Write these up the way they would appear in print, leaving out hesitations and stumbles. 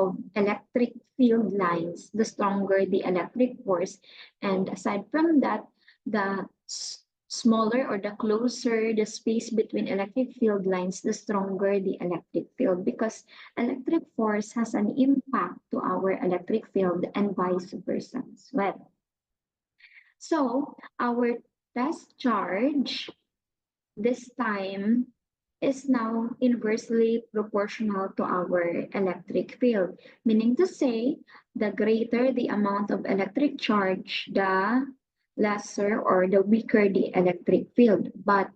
of electric field lines, the stronger the electric force. And aside from that, the smaller or the closer the space between electric field lines, the stronger the electric field, because electric force has an impact to our electric field and vice versa as well. So our test charge this time is now inversely proportional to our electric field, meaning to say, the greater the amount of electric charge, the lesser or the weaker the electric field. But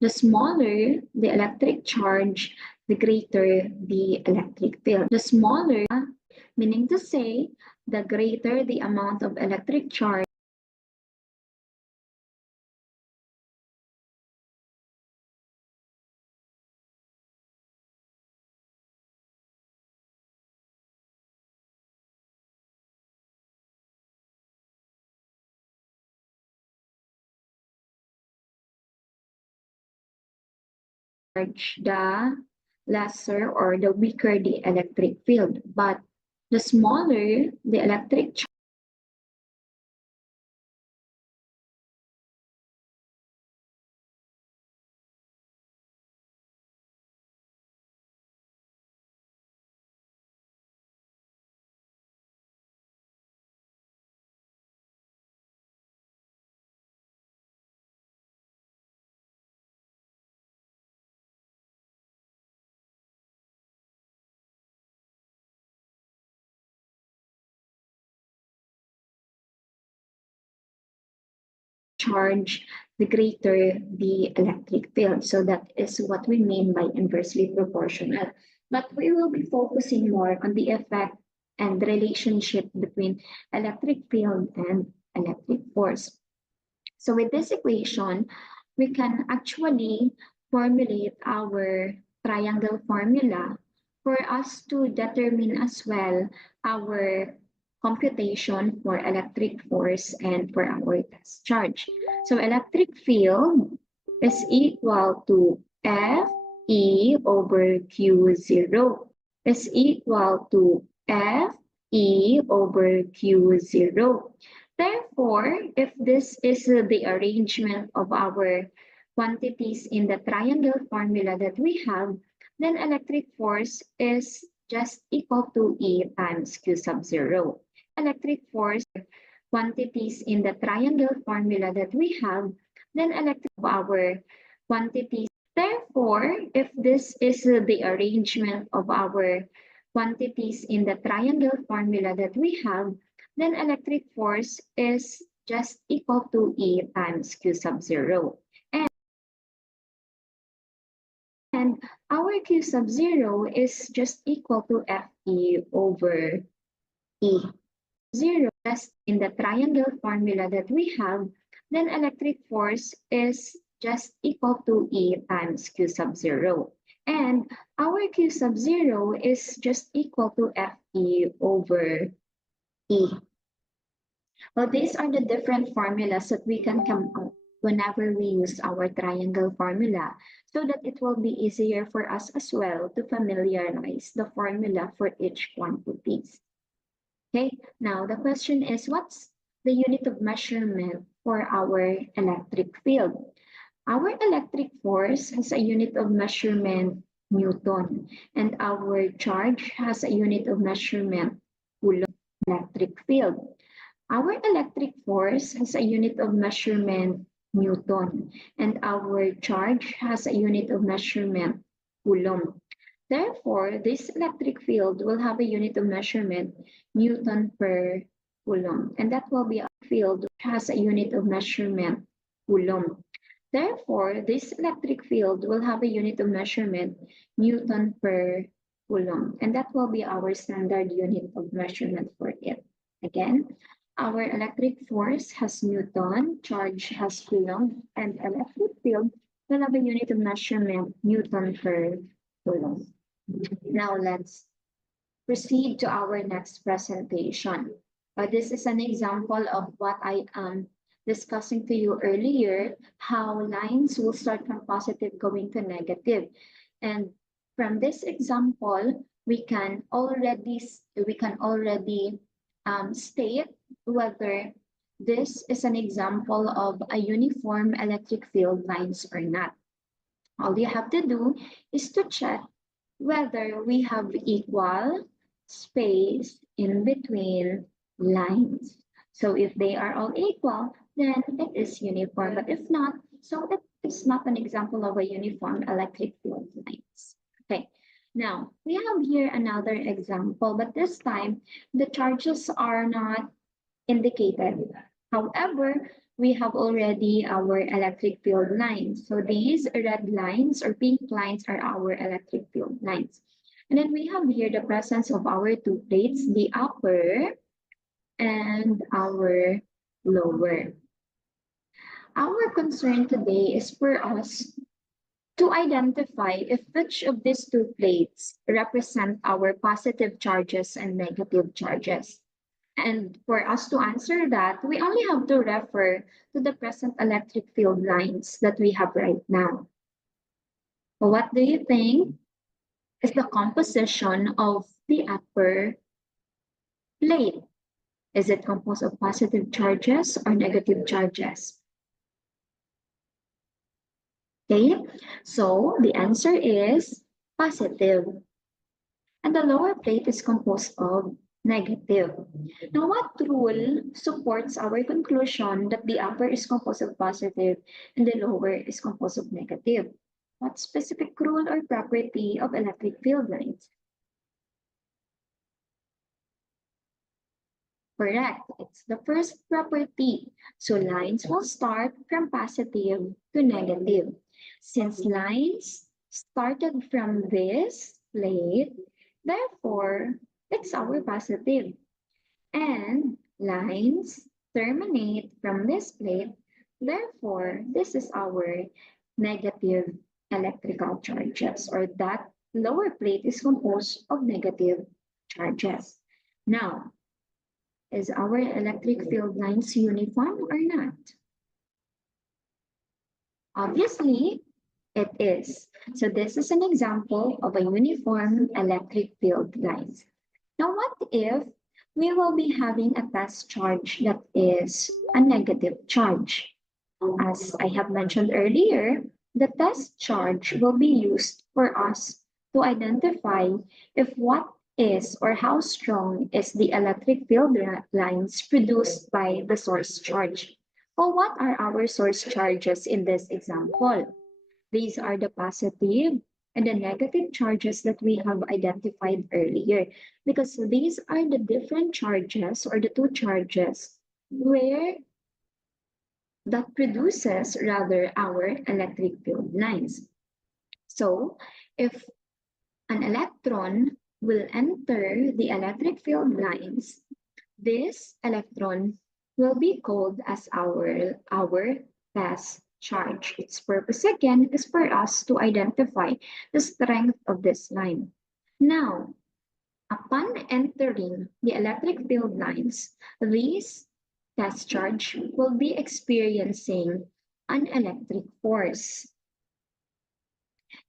the smaller the electric charge, the greater the electric field. The smaller, meaning to say, the greater the amount of electric charge, the lesser or the weaker the electric field. But the smaller the electric charge, the greater the electric field. So that is what we mean by inversely proportional. But we will be focusing more on the effect and relationship between electric field and electric force. So with this equation, we can actually formulate our triangle formula for us to determine as well our computation for electric force and for our test charge. So electric field is equal to F E over Q0 is equal to F E over Q0. Therefore, if this is the arrangement of our quantities in the triangle formula that we have, then electric force is just equal to E times Q sub 0. Electric force quantities in the triangle formula that we have, then electric of our quantities. Therefore, if this is the arrangement of our quantities in the triangle formula that we have, then electric force is just equal to E times Q sub 0. And our Q sub 0 is just equal to Fe over E. 0 just in the triangle formula that we have, then electric force is just equal to E times Q sub 0. And our Q sub 0 is just equal to Fe over E. Well, these are the different formulas that we can come up whenever we use our triangle formula, so that it will be easier for us as well to familiarize the formula for each quantities. Okay, now the question is, what's the unit of measurement for our electric field? Our electric force has a unit of measurement Newton, and our charge has a unit of measurement Coulomb. Electric field. Our electric force has a unit of measurement Newton, and our charge has a unit of measurement Coulomb. Therefore, this electric field will have a unit of measurement Newton per Coulomb, and that will be a field which has a unit of measurement Coulomb. Therefore, this electric field will have a unit of measurement Newton per Coulomb, and that will be our standard unit of measurement for it. Again, our electric force has Newton, charge has Coulomb, and electric field will have a unit of measurement Newton per Coulomb. Now let's proceed to our next presentation. This is an example of what I am discussing to you earlier, how lines will start from positive going to negative. And from this example, we can already state whether this is an example of a uniform electric field lines or not. All you have to do is to check whether we have equal space in between lines. So if they are all equal, then it is uniform. But if not, so it is not an example of a uniform electric field lines. Okay. Now, we have here another example, but this time the charges are not indicated. However, we have already our electric field lines. So these red lines or pink lines are our electric field lines. And then we have here the presence of our two plates, the upper and our lower. Our concern today is for us to identify if which of these two plates represent our positive charges and negative charges. And for us to answer that, we only have to refer to the present electric field lines that we have right now. So what do you think is the composition of the upper plate? Is it composed of positive charges or negative charges? Okay, so the answer is positive. And the lower plate is composed of negative. Now, what rule supports our conclusion that the upper is composed of positive and the lower is composed of negative? What specific rule or property of electric field lines? Correct, it's the first property. So lines will start from positive to negative. Since lines started from this plate, therefore, it's our positive. And lines terminate from this plate, therefore, this is our negative electrical charges, or that lower plate is composed of negative charges. Now, is our electric field lines uniform or not? Obviously, it is. So this is an example of a uniform electric field lines. Now, what if we will be having a test charge that is a negative charge? As I have mentioned earlier, the test charge will be used for us to identify if what is or how strong is the electric field lines produced by the source charge. Well, what are our source charges in this example? These are the positive and the negative charges that we have identified earlier, because these are the different charges or the two charges where that produces rather our electric field lines. So if an electron will enter the electric field lines, this electron will be called as our test charge. Its purpose again is for us to identify the strength of this line. Now, upon entering the electric field lines, these test charge will be experiencing an electric force.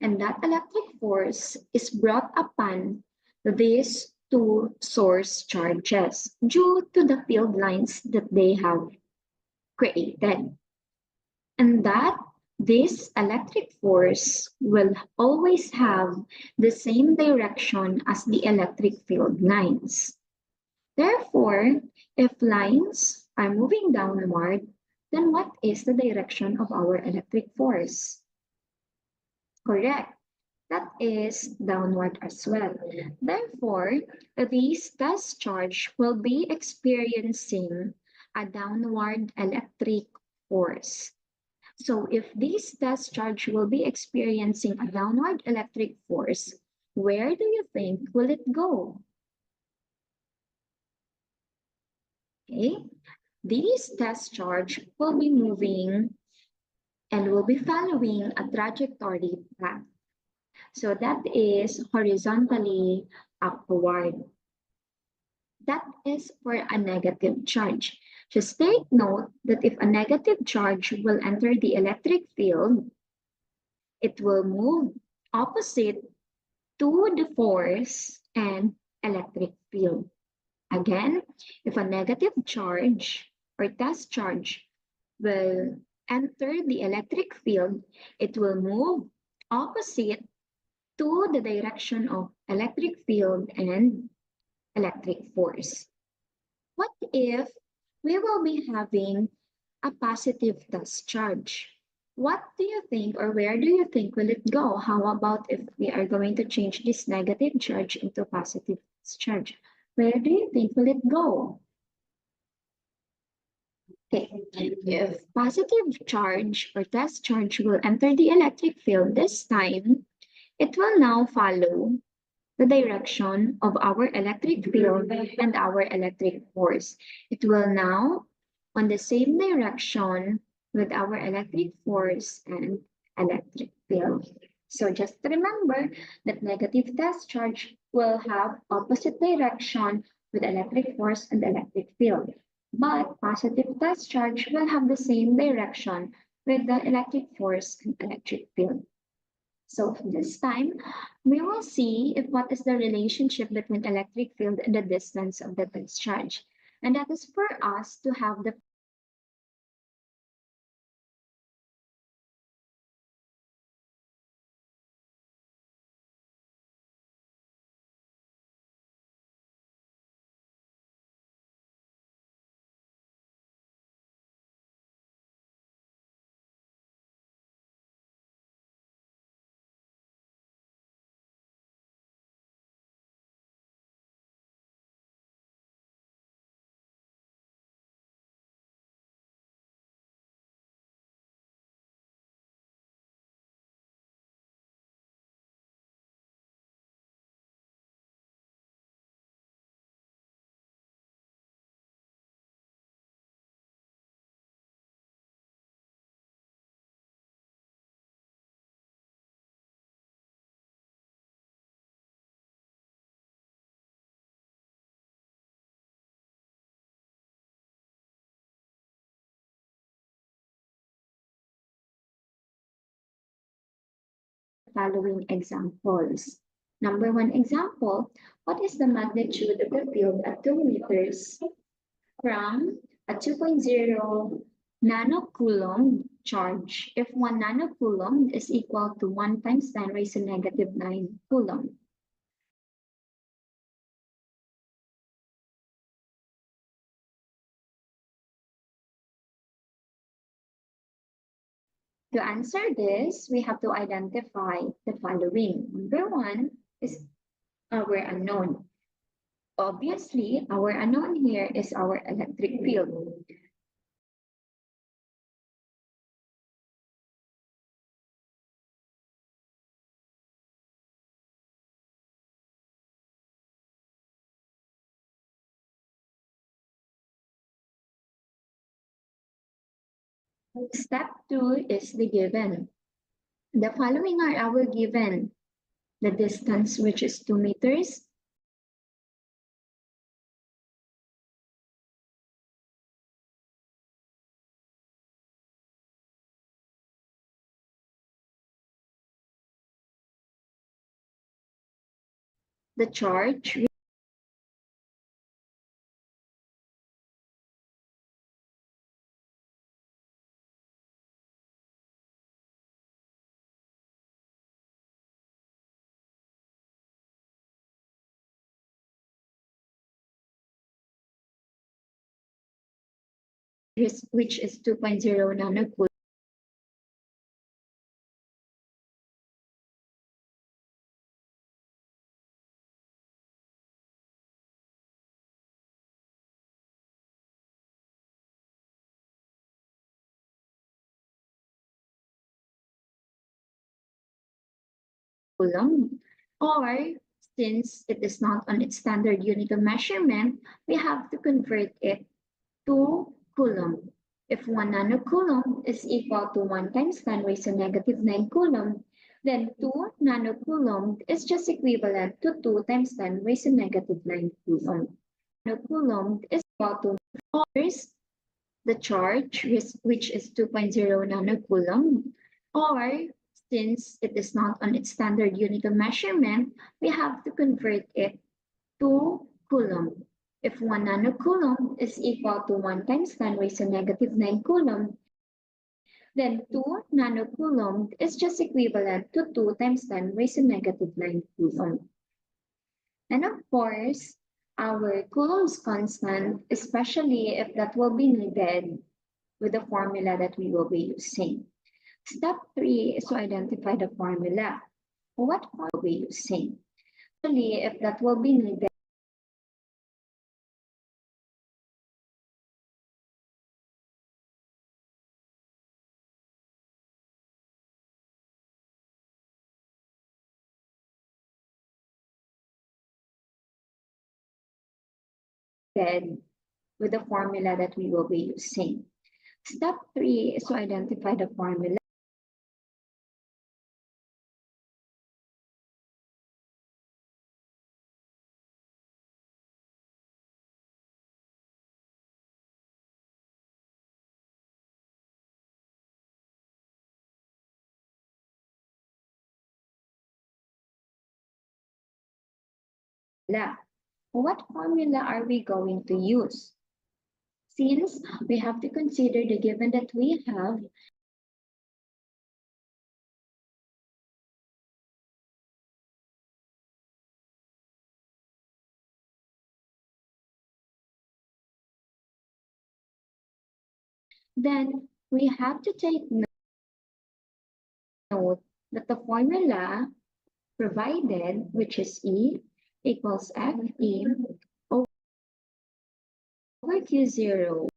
And that electric force is brought upon these two source charges due to the field lines that they have created. And that this electric force will always have the same direction as the electric field lines. Therefore, if lines are moving downward, then what is the direction of our electric force? Correct. That is downward as well. Therefore, this test charge will be experiencing a downward electric force. So if this test charge will be experiencing a downward electric force, where do you think will it go? Okay, this test charge will be moving and will be following a trajectory path. So that is horizontally upward. That is for a negative charge. Just take note that if a negative charge will enter the electric field, it will move opposite to the force and electric field. Again, if a negative charge or test charge will enter the electric field, it will move opposite to the direction of electric field and electric force. What if we will be having a positive test charge? What do you think, or where do you think will it go? How about if we are going to change this negative charge into positive test charge? Where do you think will it go? Okay, if positive charge or test charge will enter the electric field this time, it will now follow the direction of our electric field and our electric force. It will now on the same direction with our electric force and electric field. So just remember that negative test charge will have opposite direction with electric force and electric field. But positive test charge will have the same direction with the electric force and electric field. So this time, we will see if what is the relationship between electric field and the distance of the test charge. And that is for us to have the following examples. Number one example, what is the magnitude of the field at 2 meters from a 2.0 nanocoulomb charge if 1 nanocoulomb is equal to 1 times 10 raised to negative 9 coulomb? To answer this, we have to identify the following. Number one is our unknown. Obviously, our unknown here is our electric field. Step two is the given. The following are our given. The distance, which is 2 meters. The charge, which is 2.0 nanocoulomb. Or since it is not on its standard unit of measurement, we have to convert it to coulomb. If 1 nanocoulomb is equal to 1 times 10 raised to negative 9 coulomb, then 2 nanocoulomb is just equivalent to 2 times 10 raised to negative 9 coulomb. Nanocoulomb is equal to first the charge, which is 2.0 nanocoulomb, or Since it is not on its standard unit of measurement, we have to convert it to coulomb. If 1 nanocoulomb is equal to 1 times 10 raised to negative 9 coulomb, then 2 nanocoulomb is just equivalent to 2 times 10 raised to negative 9 coulomb. And of course, our coulomb's constant, especially if that will be needed with the formula that we will be using. Step 3 is to identify the formula. What formula will we be using? Especially if that will be needed with the formula that we will be using. Step 3 is to identify the formula. What formula are we going to use? Since we have to consider the given that we have, then we have to take note that the formula provided, which is E equals FE over Q0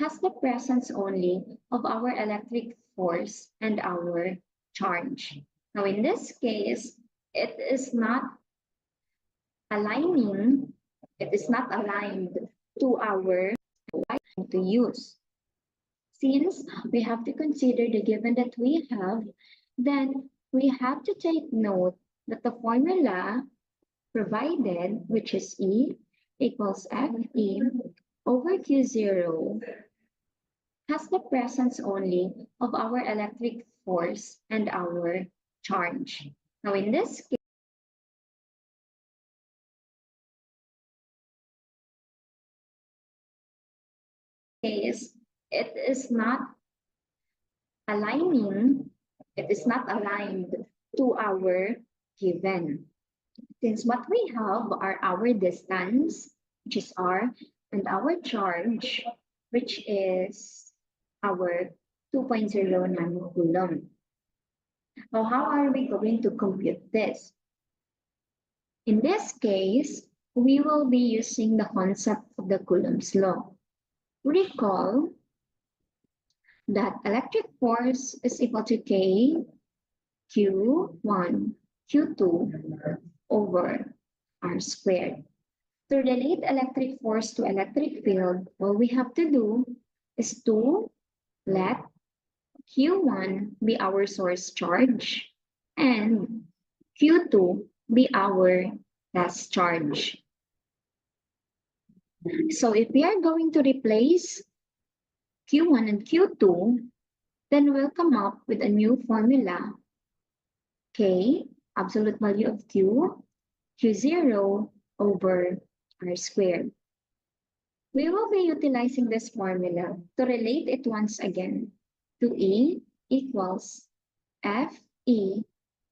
has the presence only of our electric force and our charge. Now, in this case, it is not aligning, it is not aligned to our to use. Since we have to consider the given that we have, then we have to take note that the formula provided, which is E equals FE over Q0, has the presence only of our electric force and our charge. Now, in this case, it is not aligning, it is not aligned to our given. Since what we have are our distance, which is R, and our charge, which is our 2.0 nanocoulomb. Now, how are we going to compute this? In this case, we will be using the concept of the Coulomb's law. Recall that electric force is equal to K Q1 Q2 over R squared. To relate electric force to electric field, all we have to do is to let Q1 be our source charge and Q2 be our test charge. So if we are going to replace Q1 and Q2, then we'll come up with a new formula. K, absolute value of Q, Q0 over R squared. We will be utilizing this formula to relate it once again to E equals FE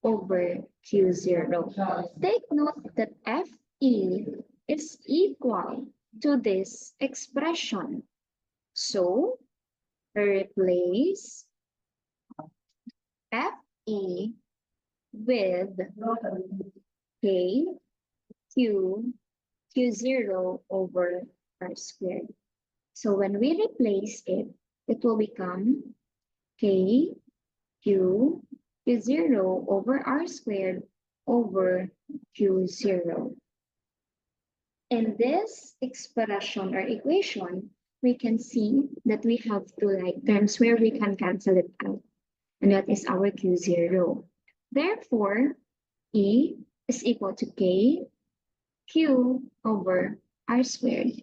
over Q0. Take note that FE is equal to this expression. So, replace FE with K Q Q0 over R squared. So when we replace it, it will become K Q Q0 over R squared over Q0. In this expression or equation, we can see that we have two like terms where we can cancel it out, and that is our Q0. Therefore, E is equal to K Q over R squared.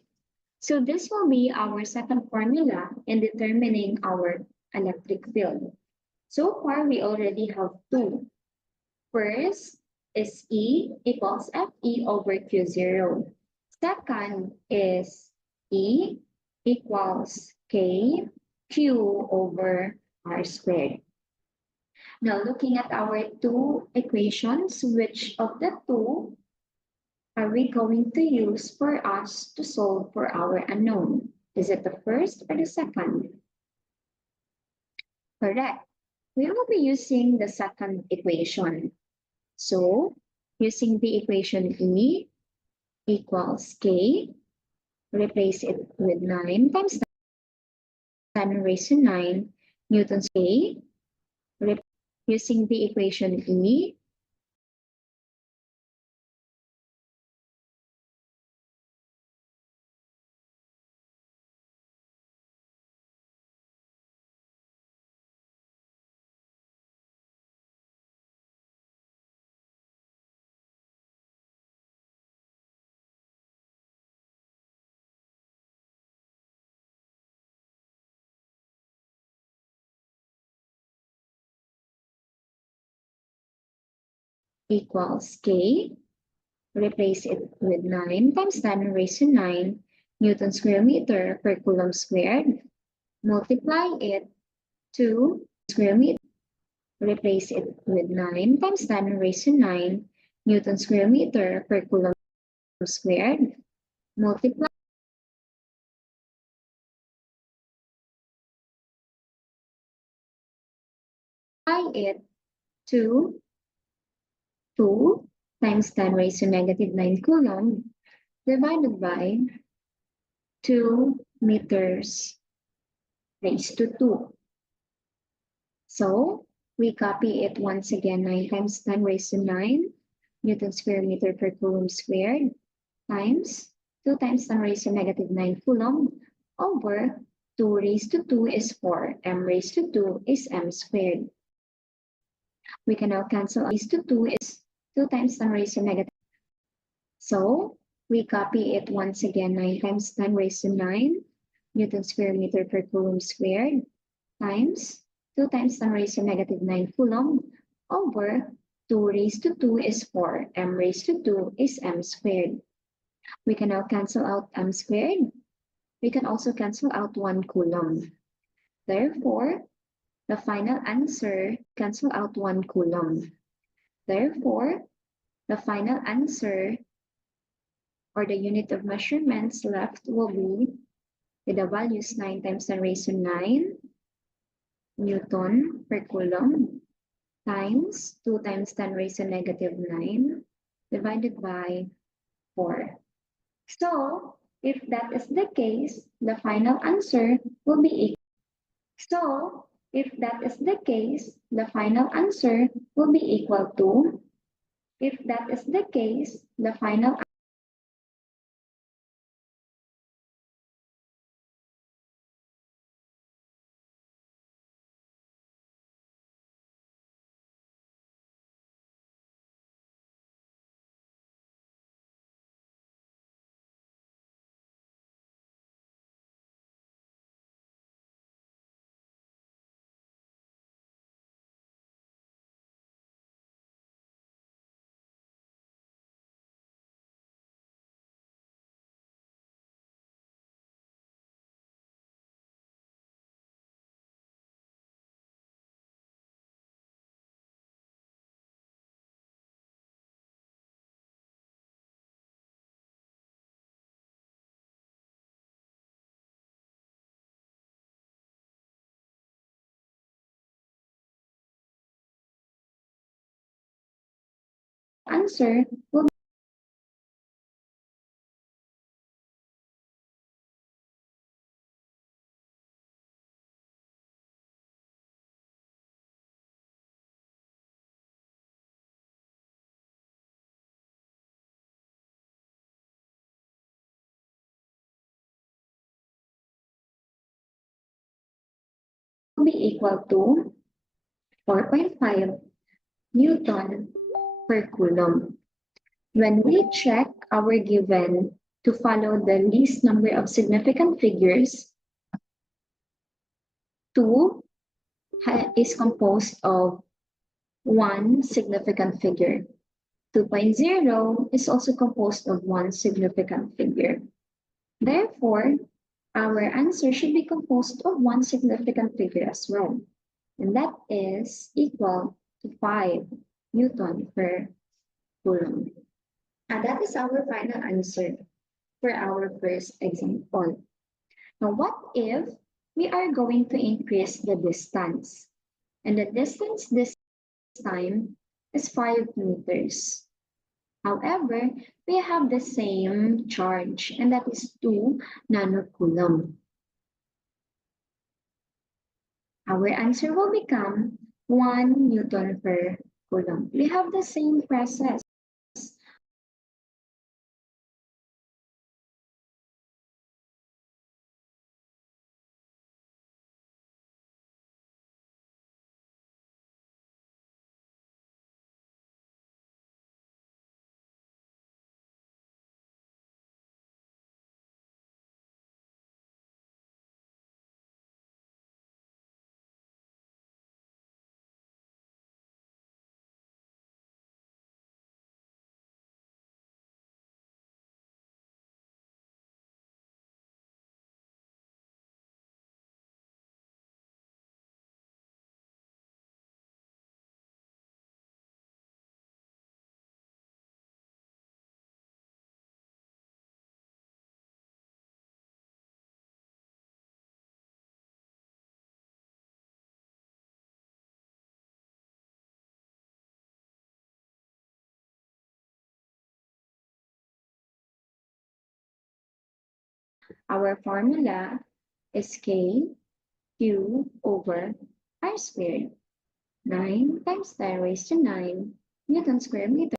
So this will be our second formula in determining our electric field. So far, we already have two. First is E equals FE over Q0. Second is E equals K Q over R squared. Now, looking at our two equations, which of the two are we going to use for us to solve for our unknown? Is it the first or the second? Correct. We will be using the second equation. So, using the equation E equals K, replace it with 9 times 10 raised to 9 newtons K. Using the equation E equals K, replace it with 9 times 10 raised to 9 Newton square meter per coulomb squared. Multiply it to square meter. Replace it with 9 times 10 raised to 9 Newton square meter per coulomb squared. Multiply it to 2 times 10 raised to negative 9 coulomb divided by 2 meters raised to 2. So we copy it once again, 9 times 10 raised to 9 Newton square meter per coulomb squared times 2 times 10 raised to negative 9 coulomb over 2 raised to 2 is 4, m raised to 2 is m squared. We can now cancel raised to 2 is 2 times 10 raised to negative. So we copy it once again, 9 times 10 raised to 9 Newton square meter per coulomb squared times 2 times 10 raised to negative 9 coulomb over 2 raised to 2 is 4, m raised to 2 is m squared. We can now cancel out m squared. We can also cancel out 1 coulomb. Therefore, the final answer cancel out 1 coulomb. Therefore, the final answer or the unit of measurements left will be with the values 9 times 10 raised to 9 Newton per coulomb times 2 times 10 raised to negative 9 divided by 4. So, if that is the case, the final answer will be equal. So, if that is the case, the final answer will be equal to, if that is the case, the final answer will equal to 4.5 Newton per coulomb. When we check our given to follow the least number of significant figures, 2 is composed of one significant figure. 2.0 is also composed of one significant figure. Therefore, our answer should be composed of one significant figure as well, and that is equal to 5 Newton per coulomb. And that is our final answer for our first example. Now, what if we are going to increase the distance? And the distance this time is 5 meters. However, we have the same charge, and that is 2 nanocoulomb. Our answer will become 1 Newton per coulomb. We have the same process. Our formula is K Q over R squared. 9 times 10 raised to 9 Newton square meter.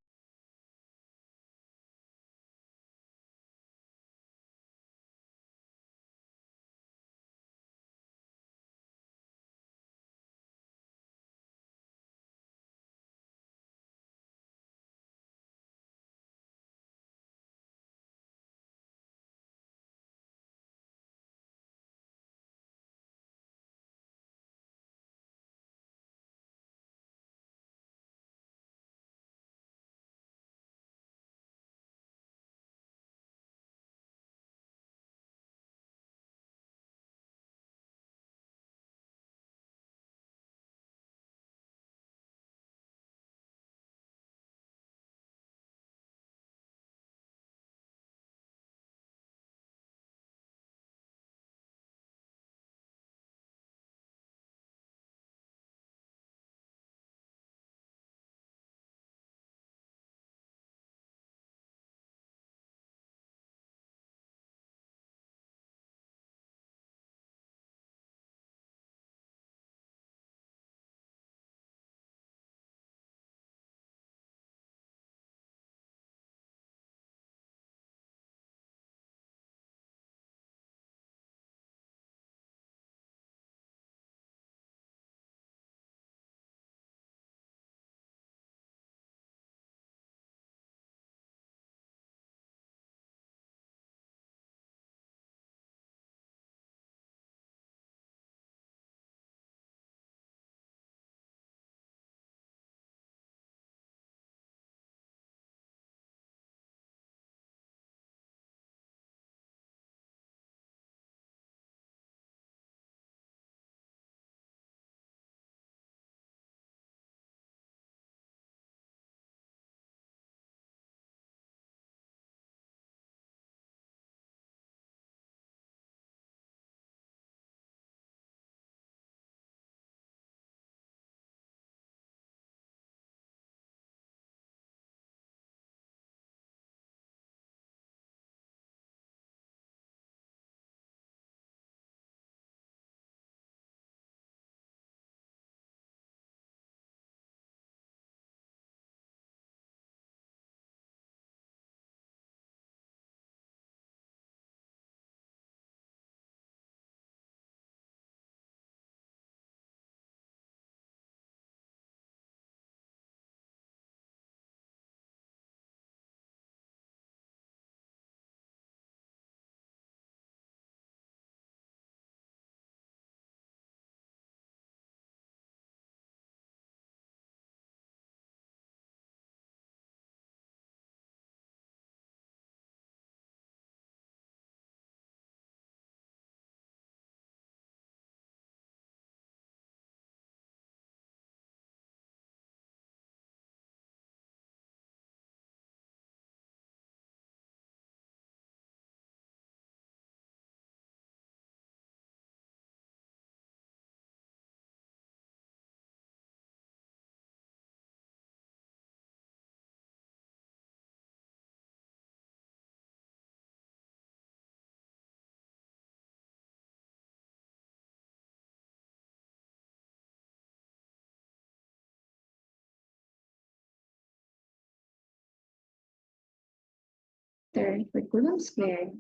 per coulomb squared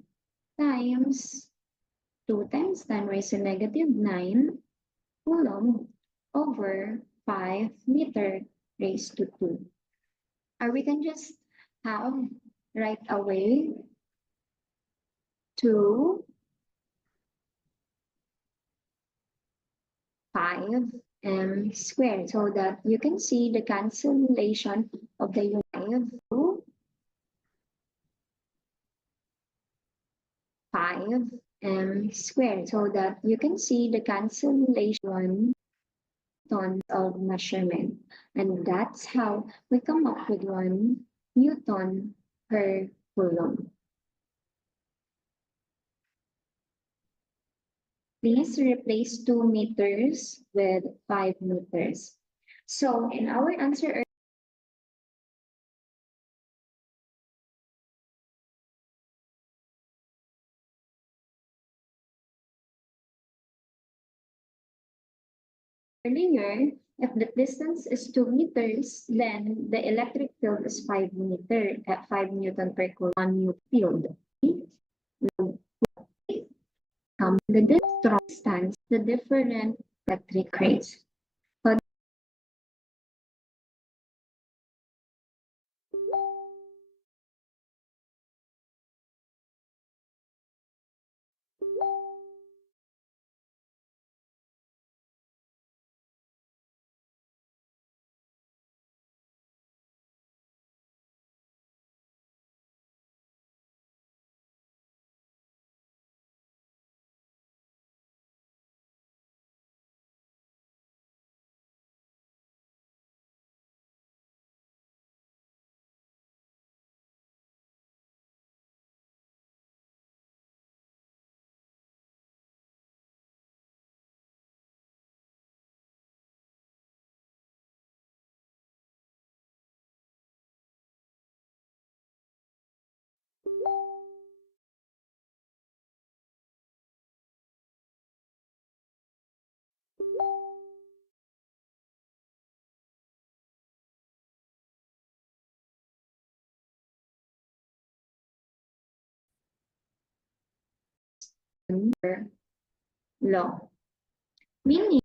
times 2 times 10 raised to negative 9 coulomb over 5 meter raised to 2. Or we can just have right away 2 5 squared so that you can see the cancellation of the unit 5 squared so that you can see the cancellation tons of measurement. And that's how we come up with 1 Newton per coulomb. Please replace 2 meters with 5 meters. So in our answer earlier, if the distance is 2 meters, then the electric field is 5 Newton per coulomb on Newton field. The distance, the different electric rates. Law. Meaning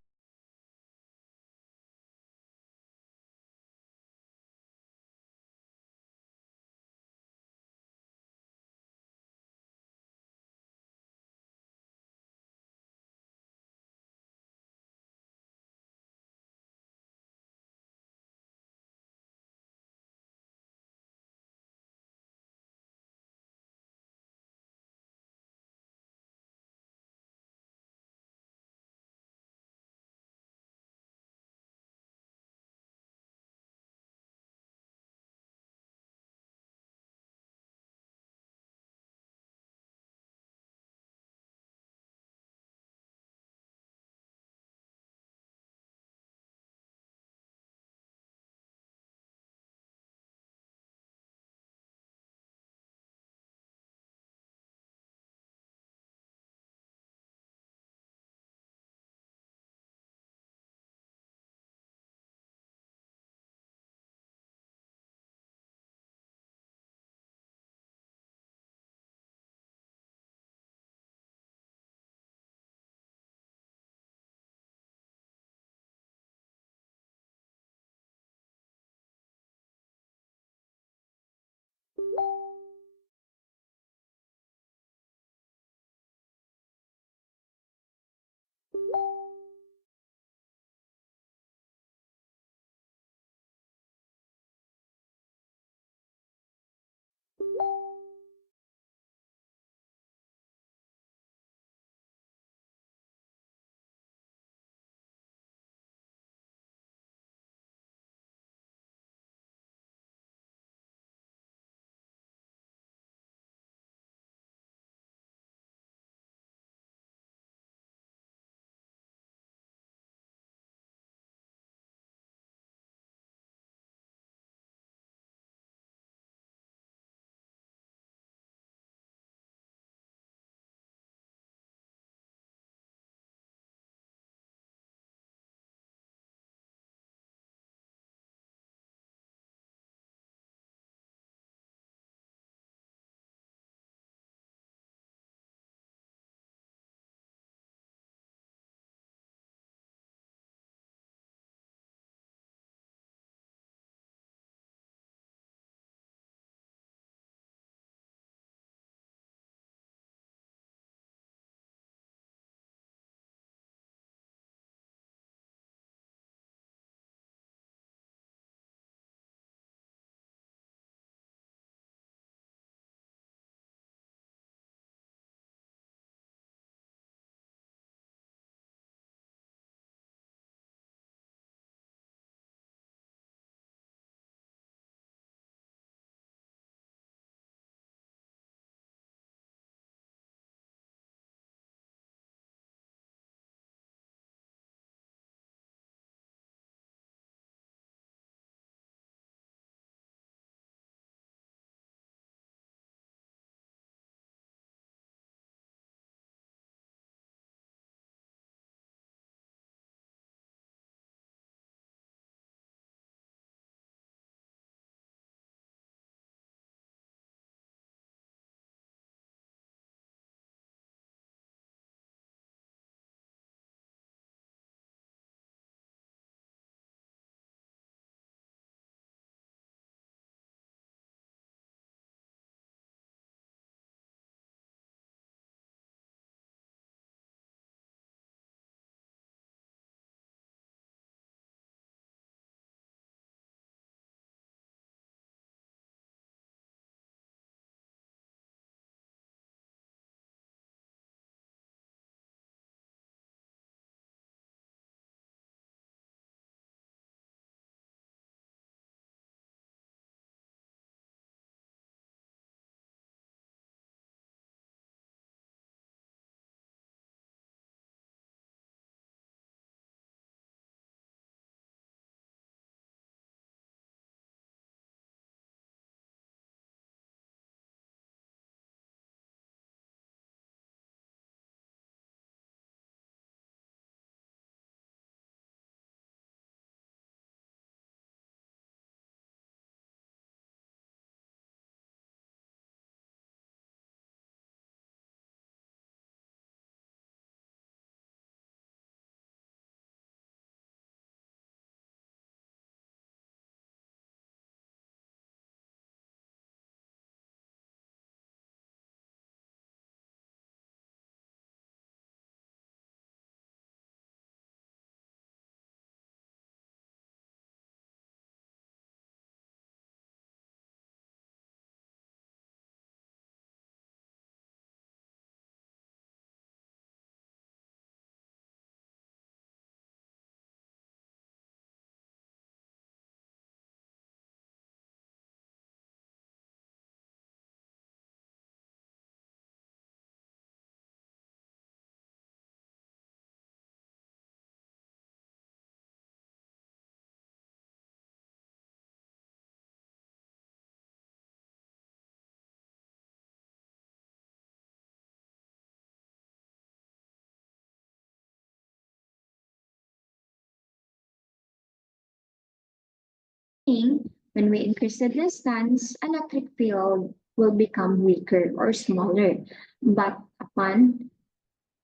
When we increase the distance, electric field will become weaker or smaller. But upon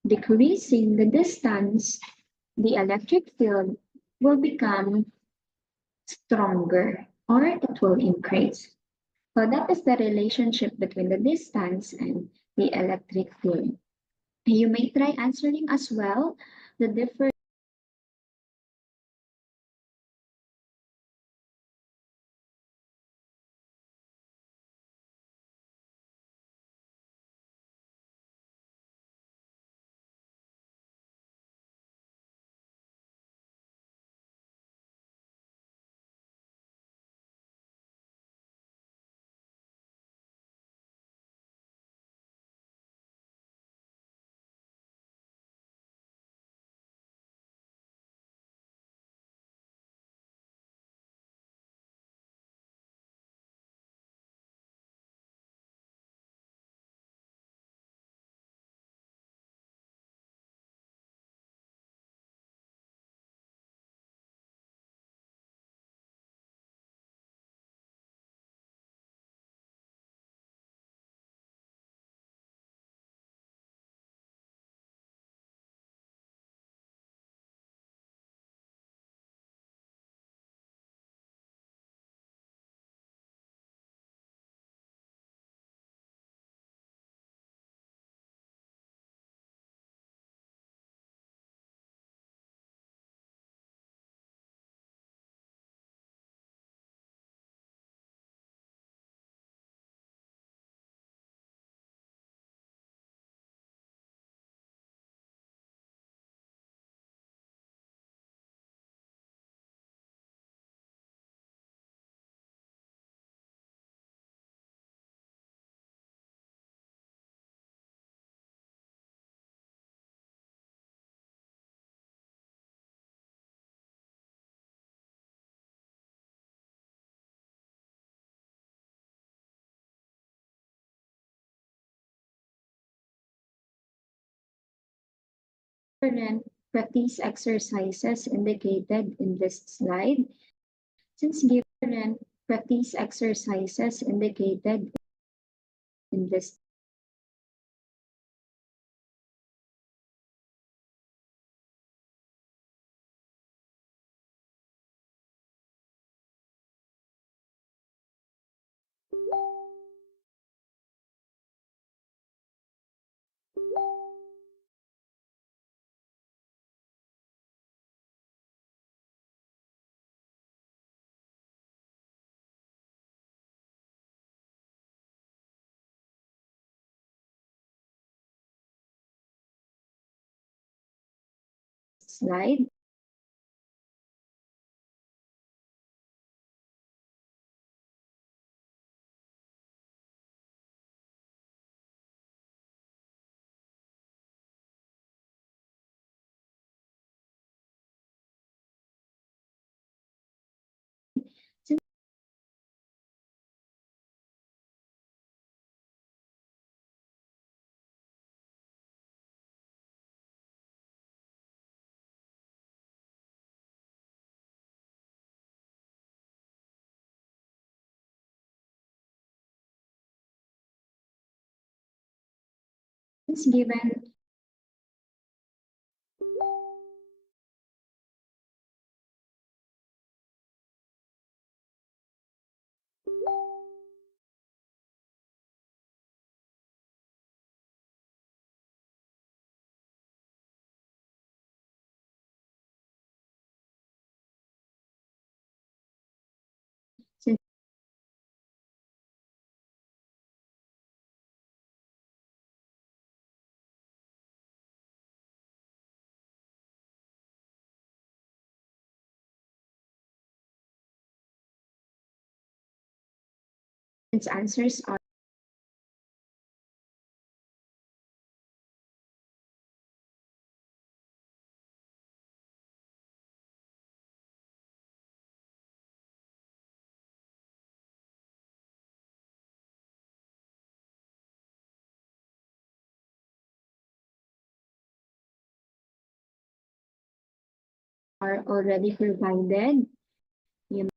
decreasing the distance, the electric field will become stronger or it will increase. So that is the relationship between the distance and the electric field. You may try answering as well the different different practice exercises indicated in this slide. Since given practice exercises indicated in this slide, since given since answers are already provided. You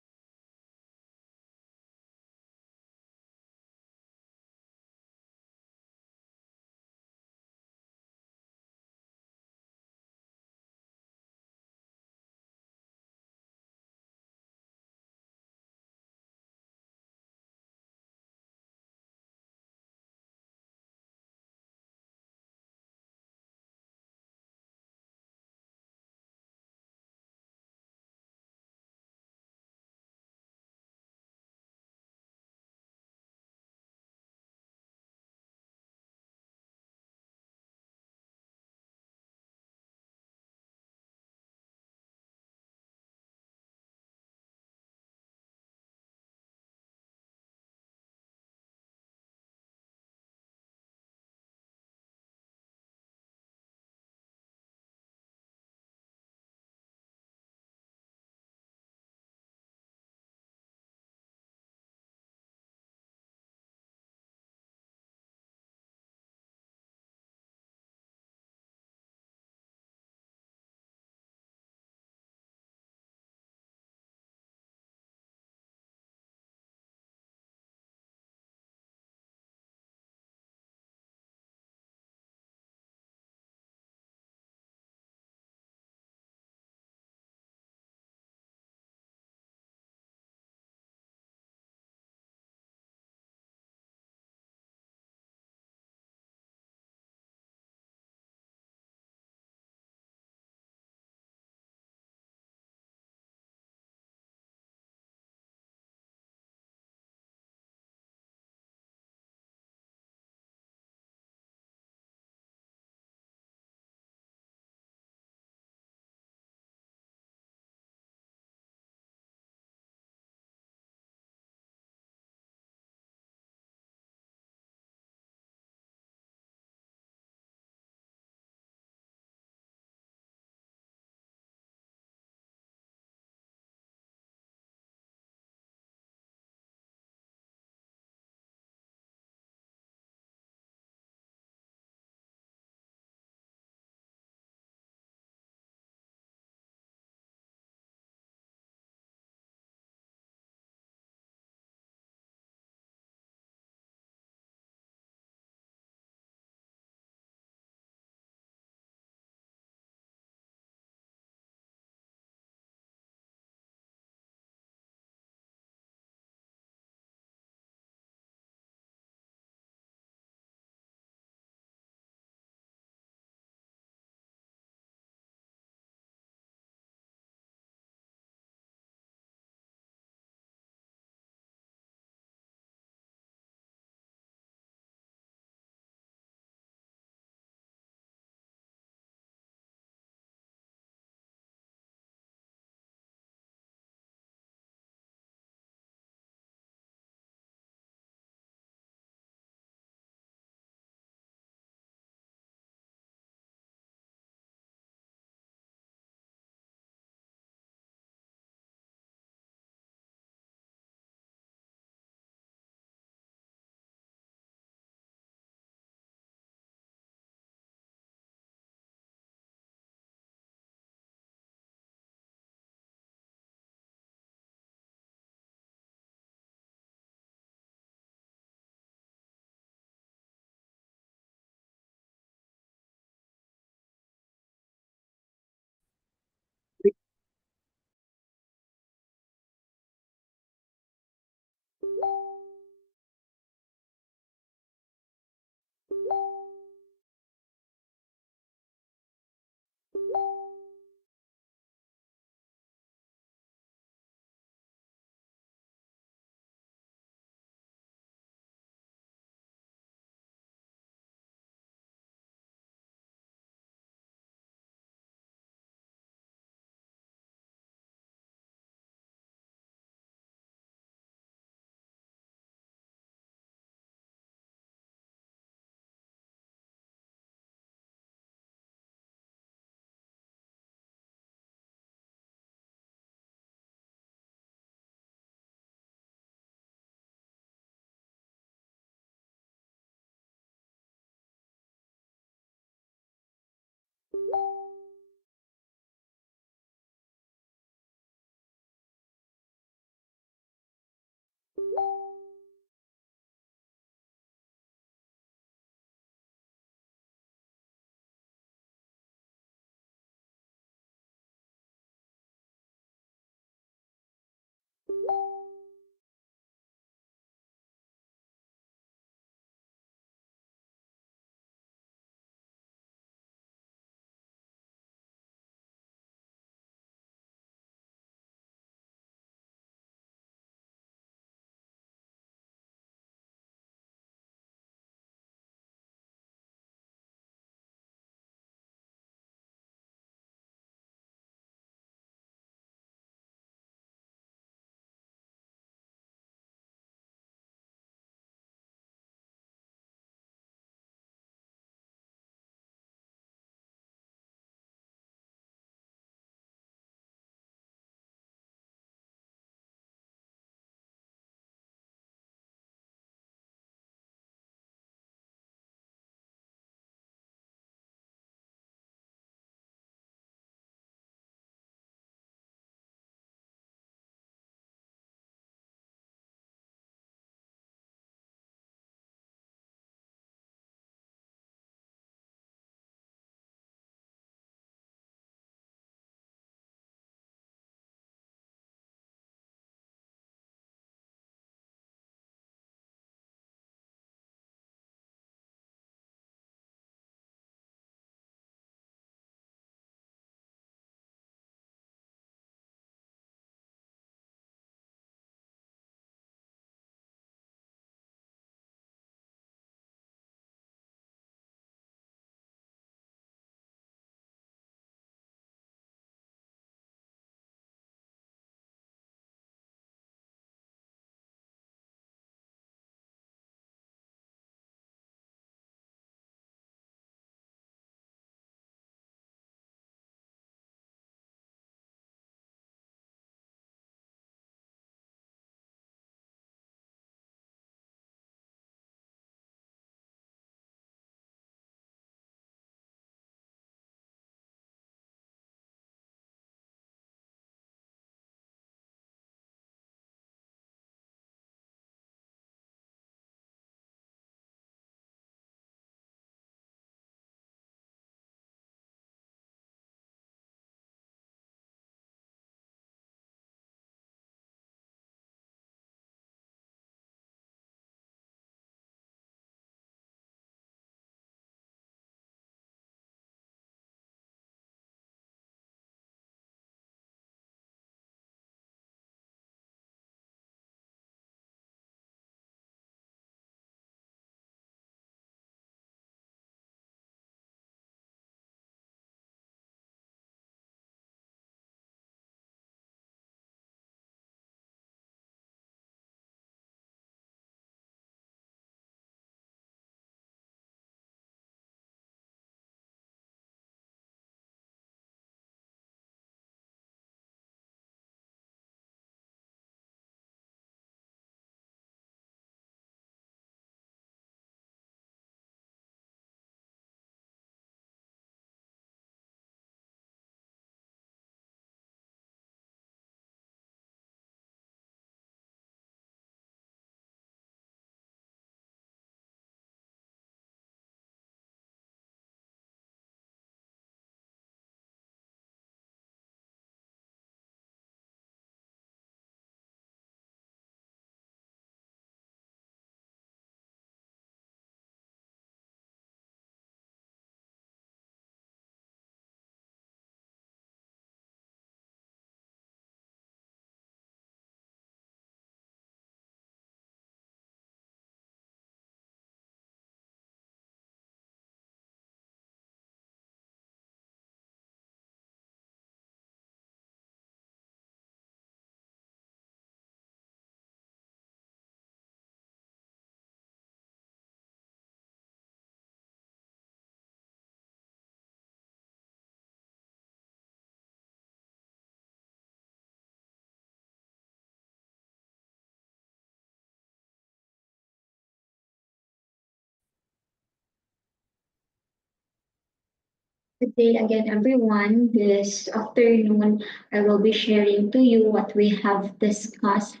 Good day again, everyone. This afternoon, I will be sharing to you what we have discussed.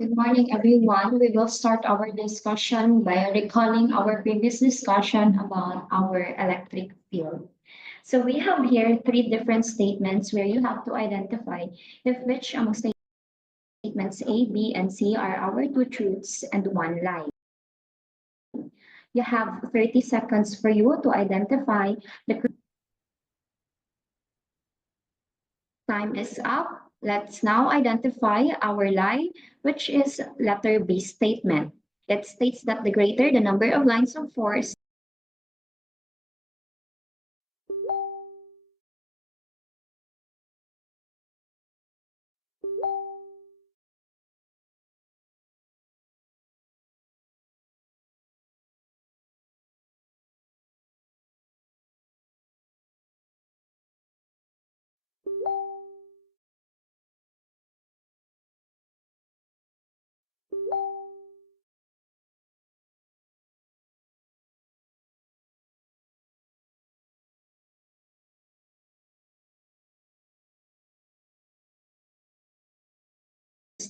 Good morning, everyone. We will start our discussion by recalling our previous discussion about our electric field. So we have here three different statements where you have to identify if which among statements A, B, and C are our two truths and one lie. You have 30 seconds for you to identify the time is up. Let's now identify our lie, which is letter B statement. It states that the greater the number of lines of force,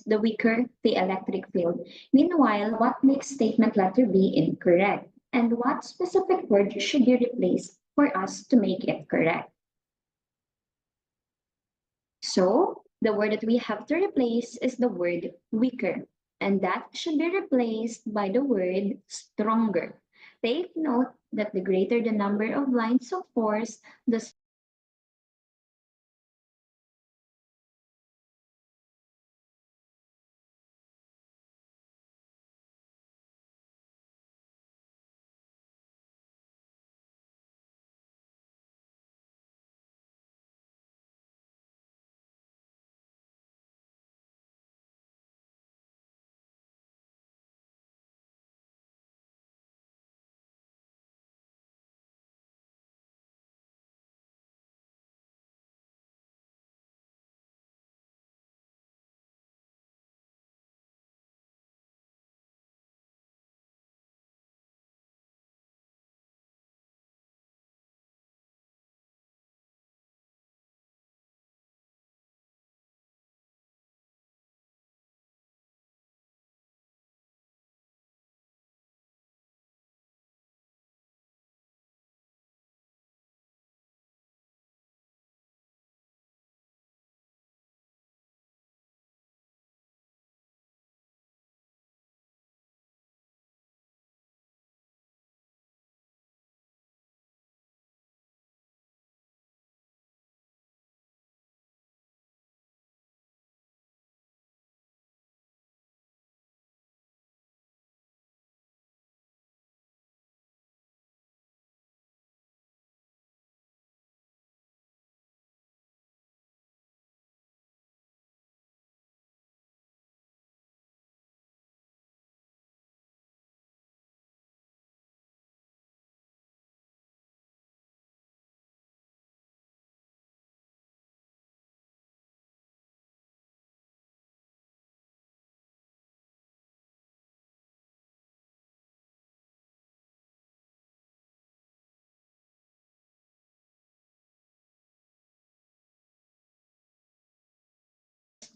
the weaker the electric field. Meanwhile, what makes statement letter B incorrect? And what specific word should you replace for us to make it correct? So the word that we have to replace is the word weaker, and that should be replaced by the word stronger. Take note that the greater the number of lines of force, the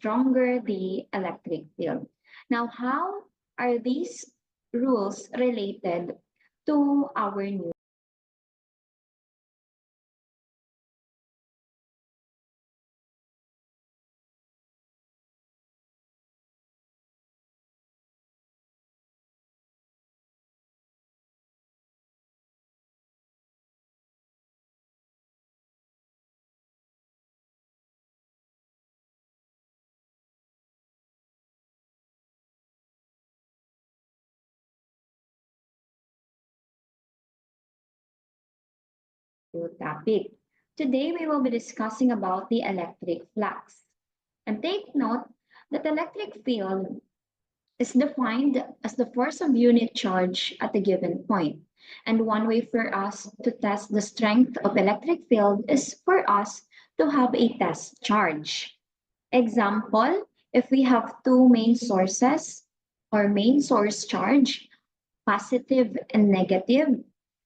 stronger the electric field. Now, how are these rules related to our new topic? Today, we will be discussing about the electric flux. And take note that electric field is defined as the force of unit charge at a given point. And one way for us to test the strength of electric field is for us to have a test charge. Example, if we have two main sources, or main source charge, positive and negative.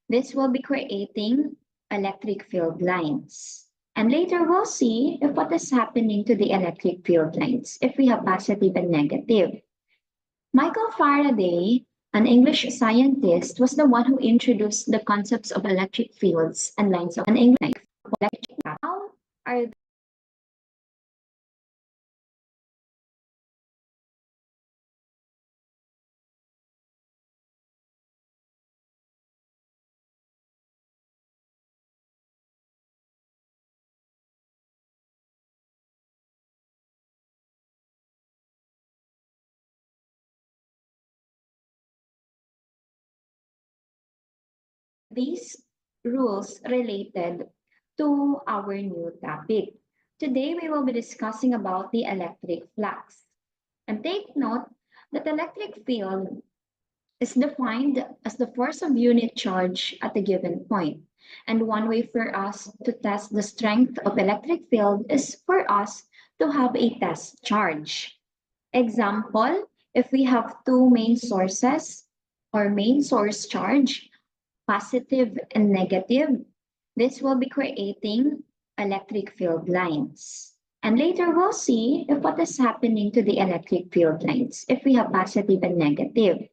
This will be creating electric field lines. And later we'll see if what is happening to the electric field lines if we have positive and negative. Michael Faraday, an English scientist, was the one who introduced the concepts of electric fields and lines of an English electric. How are these rules related to our new topic? Today we will be discussing about the electric flux. And take note that electric field is defined as the force of unit charge at a given point. And one way for us to test the strength of electric field is for us to have a test charge. Example, if we have two main sources or main source charge, positive and negative, this will be creating electric field lines. And later we'll see if what is happening to the electric field lines if we have positive and negative.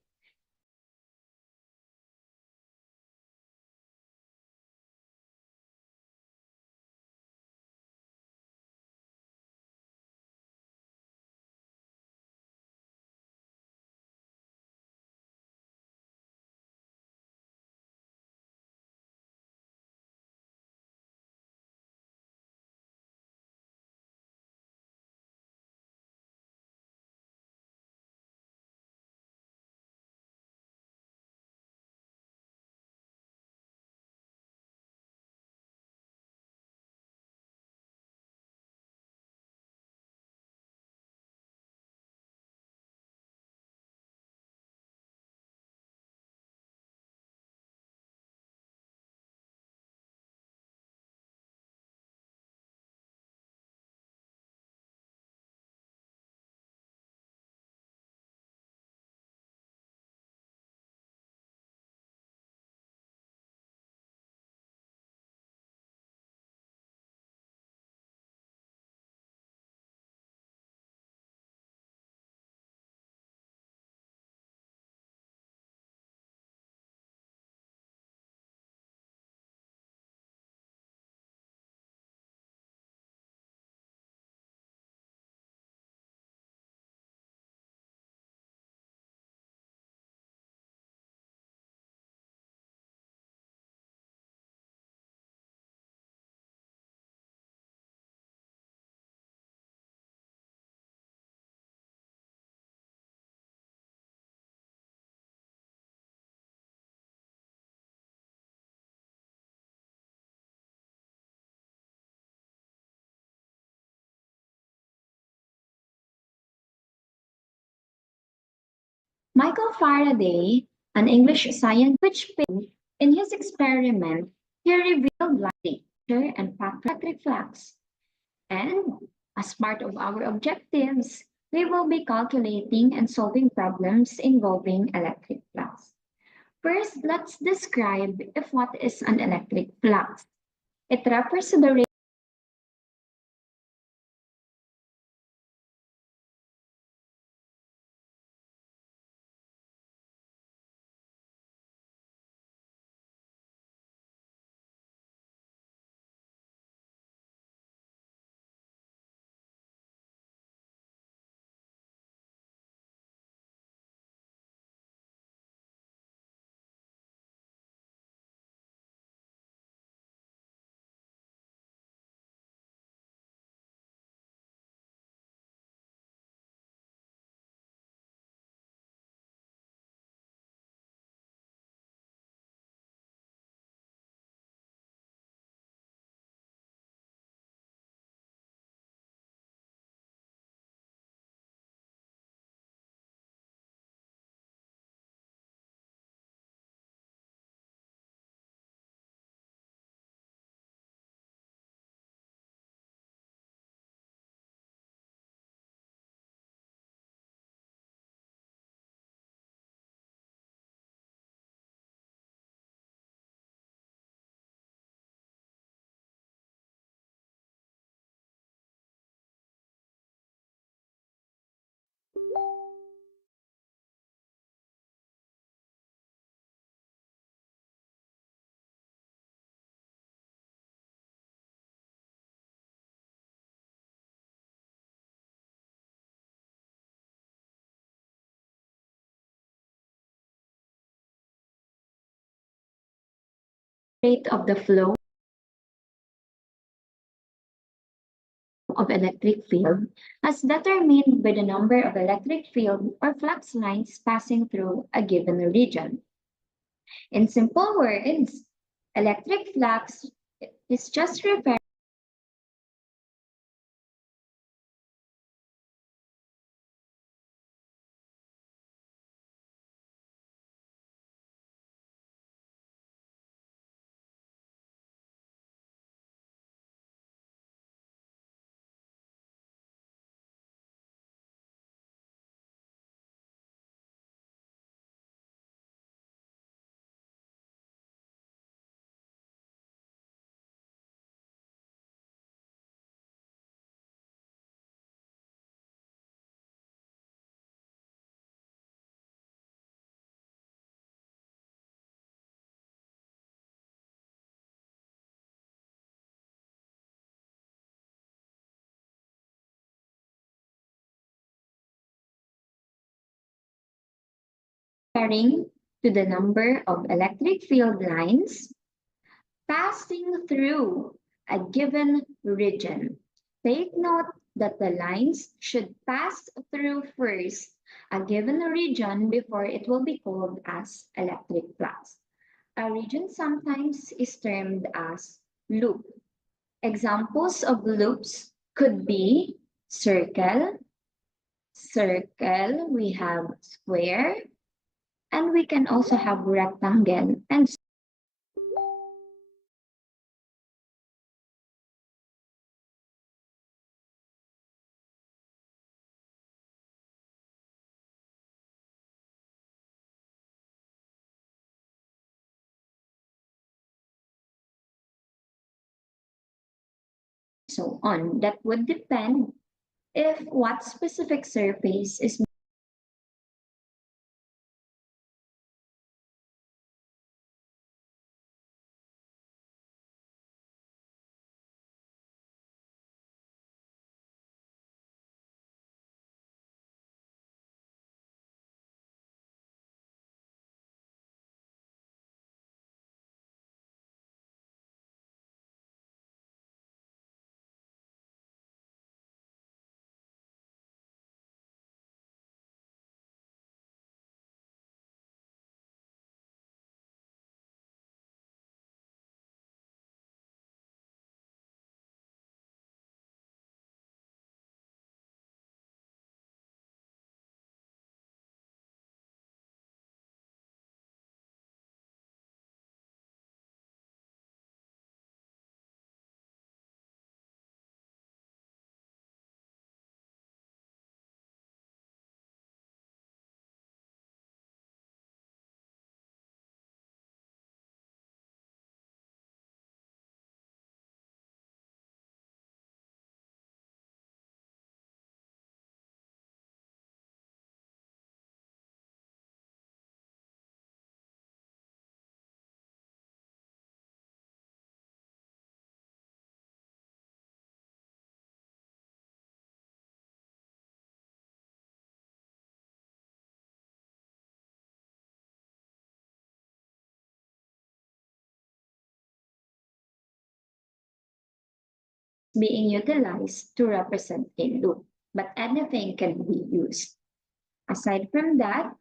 Michael Faraday, an English scientist, which in his experiment, he revealed light and electric flux. And as part of our objectives, we will be calculating and solving problems involving electric flux. First, let's describe if what is an electric flux. It refers to the rate Rate of the flow of electric field as determined by the number of electric field or flux lines passing through a given region. In simple words, electric flux is just referring to the number of electric field lines passing through a given region. Take note that the lines should pass through first a given region before it will be called as electric flux. A region sometimes is termed as loop. Examples of loops could be circle, circle, we have square, and we can also have rectangle and so on. That would depend if what specific surface is being utilized to represent a loop, but anything can be used. Aside from that,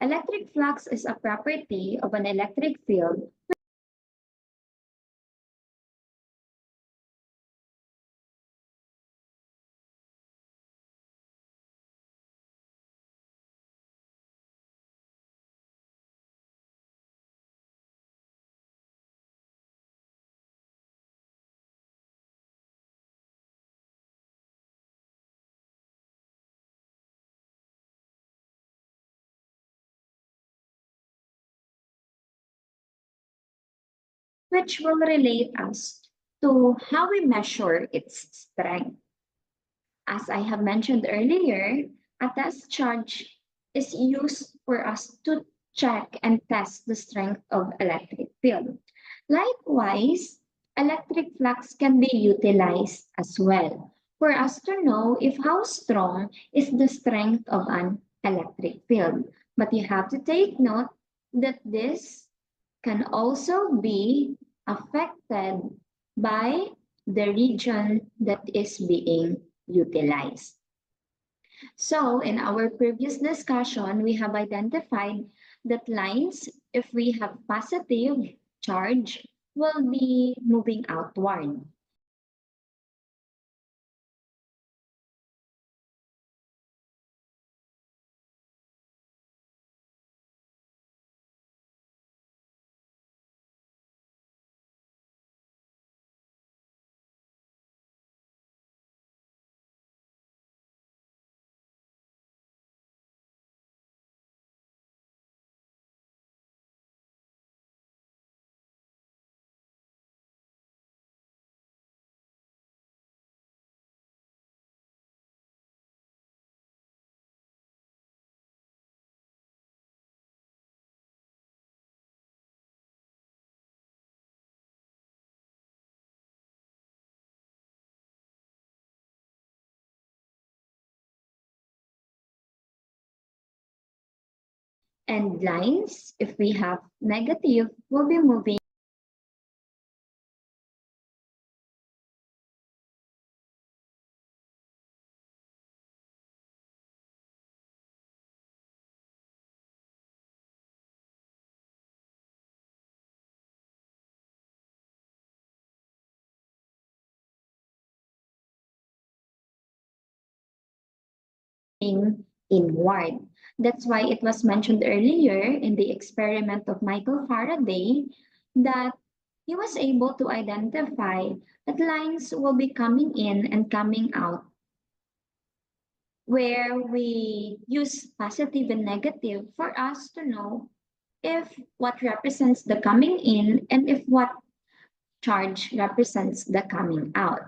electric flux is a property of an electric field which will relate us to how we measure its strength. As I have mentioned earlier, a test charge is used for us to check and test the strength of electric field. Likewise, electric flux can be utilized as well for us to know if how strong is the strength of an electric field. But you have to take note that this can also be affected by the region that is being utilized. So in our previous discussion, we have identified that lines, if we have positive charge, will be moving outward. And lines, if we have negative, will be moving inward. That's why it was mentioned earlier in the experiment of Michael Faraday that he was able to identify that lines will be coming in and coming out where we use positive and negative for us to know if what represents the coming in and if what charge represents the coming out.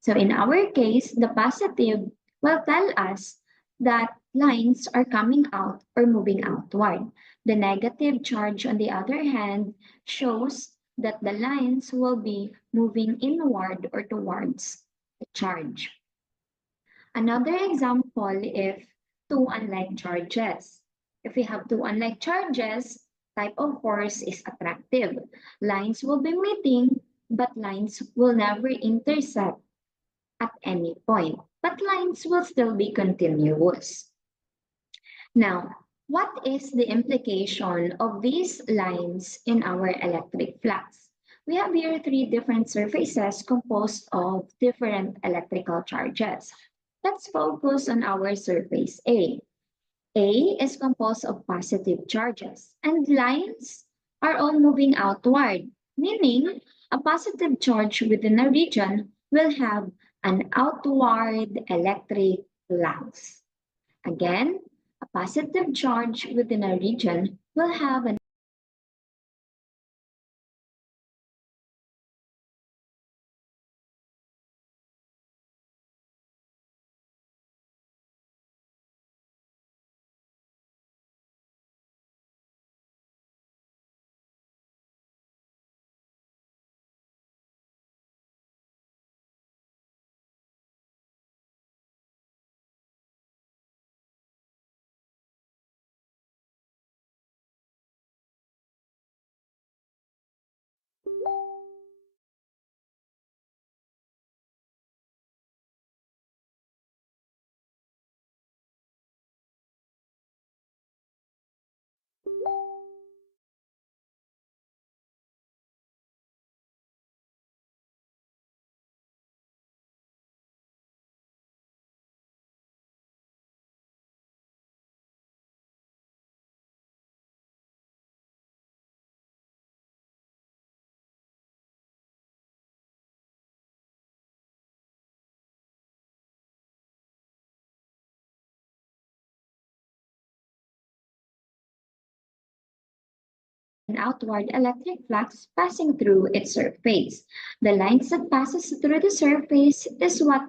So in our case, the positive will tell us that lines are coming out or moving outward. The negative charge, on the other hand, shows that the lines will be moving inward or towards the charge. Another example, if two unlike charges. If we have two unlike charges, type of force is attractive. Lines will be meeting, but lines will never intersect at any point. But lines will still be continuous. Now, what is the implication of these lines in our electric flux? We have here three different surfaces composed of different electrical charges. Let's focus on our surface A. A is composed of positive charges, and lines are all moving outward, meaning a positive charge within a region will have an outward electric flux. Again, a positive charge within a region will have an outward electric flux passing through its surface. The lines that passes through the surface is what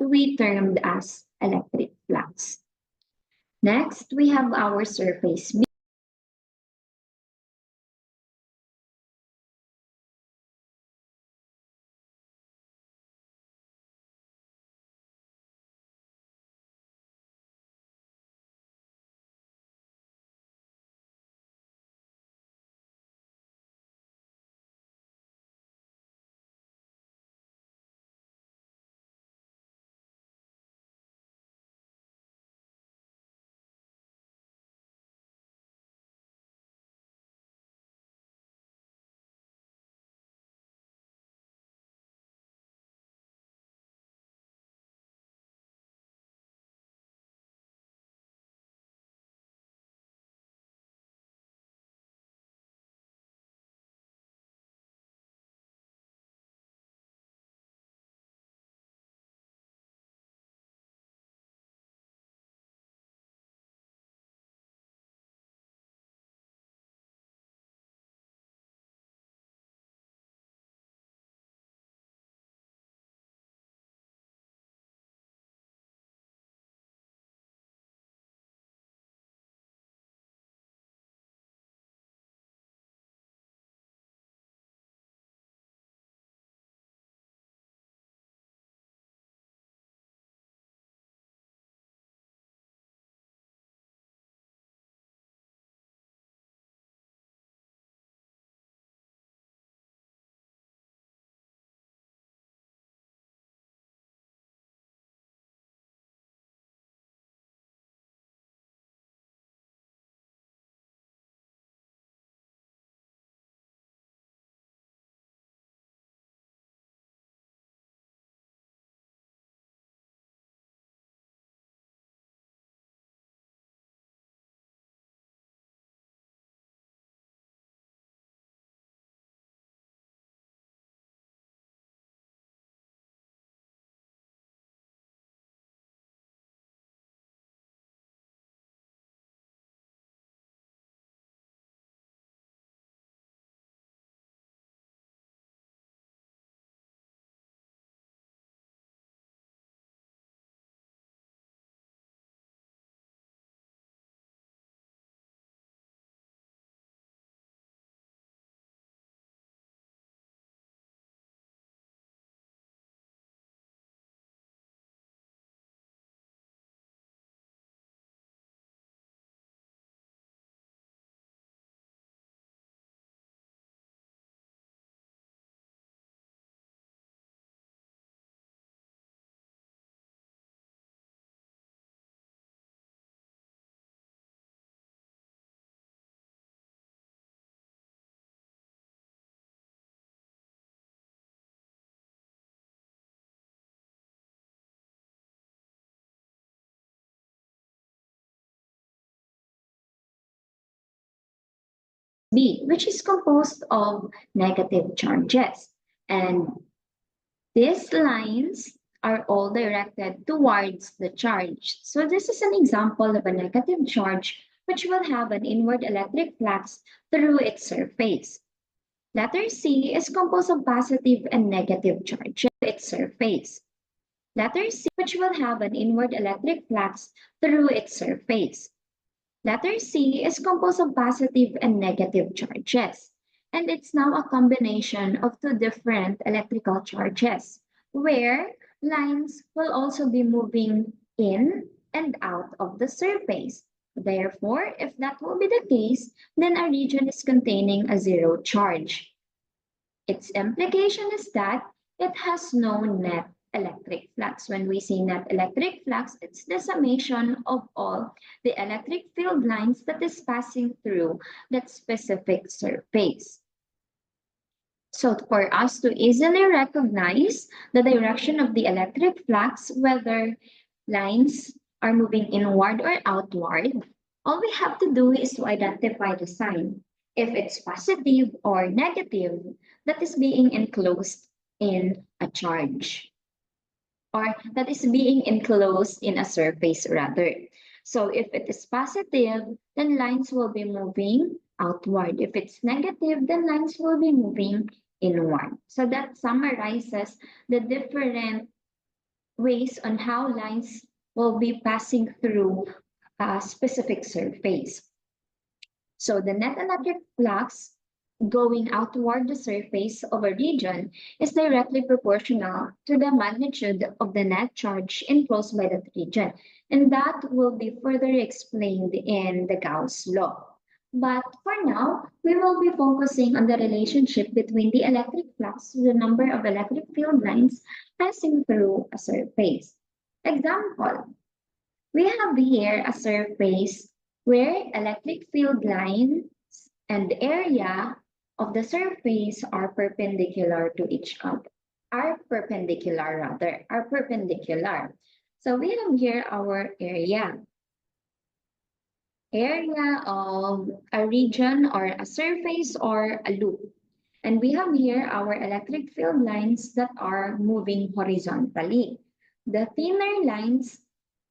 we termed as electric flux. Next, we have our surface B. B, which is composed of negative charges. And these lines are all directed towards the charge. So this is an example of a negative charge which will have an inward electric flux through its surface. Letter C is composed of positive and negative charges through its surface. Letter C, which will have an inward electric flux through its surface. Letter C is composed of positive and negative charges, and it's now a combination of two different electrical charges, where lines will also be moving in and out of the surface. Therefore, if that will be the case, then a region is containing a zero charge. Its implication is that it has no net electric flux. When we say net electric flux, it's the summation of all the electric field lines that is passing through that specific surface. So for us to easily recognize the direction of the electric flux, whether lines are moving inward or outward, all we have to do is to identify the sign. If it's positive or negative, that is being enclosed in a charge, or that is being enclosed in a surface rather. So if it is positive, then lines will be moving outward. If it's negative, then lines will be moving inward. So that summarizes the different ways on how lines will be passing through a specific surface. So the net electric flux going out toward the surface of a region is directly proportional to the magnitude of the net charge enclosed by that region. And that will be further explained in the Gauss law. But for now, we will be focusing on the relationship between the electric flux to the number of electric field lines passing through a surface. Example, we have here a surface where electric field lines and area of the surface are perpendicular to each other. Are perpendicular. So we have here our area of a region or a surface or a loop. And we have here our electric field lines that are moving horizontally. The thinner lines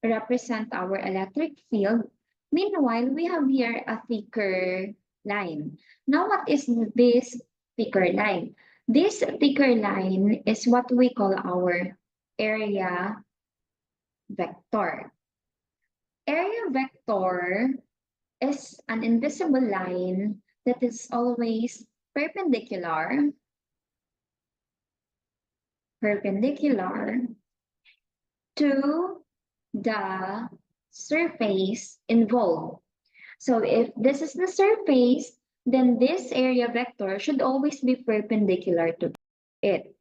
represent our electric field. Meanwhile, we have here a thicker line. Now, what is this thicker line? This thicker line is what we call our area vector. Area vector is an invisible line that is always perpendicular to the surface involved. So if this is the surface, then this area vector should always be perpendicular to it.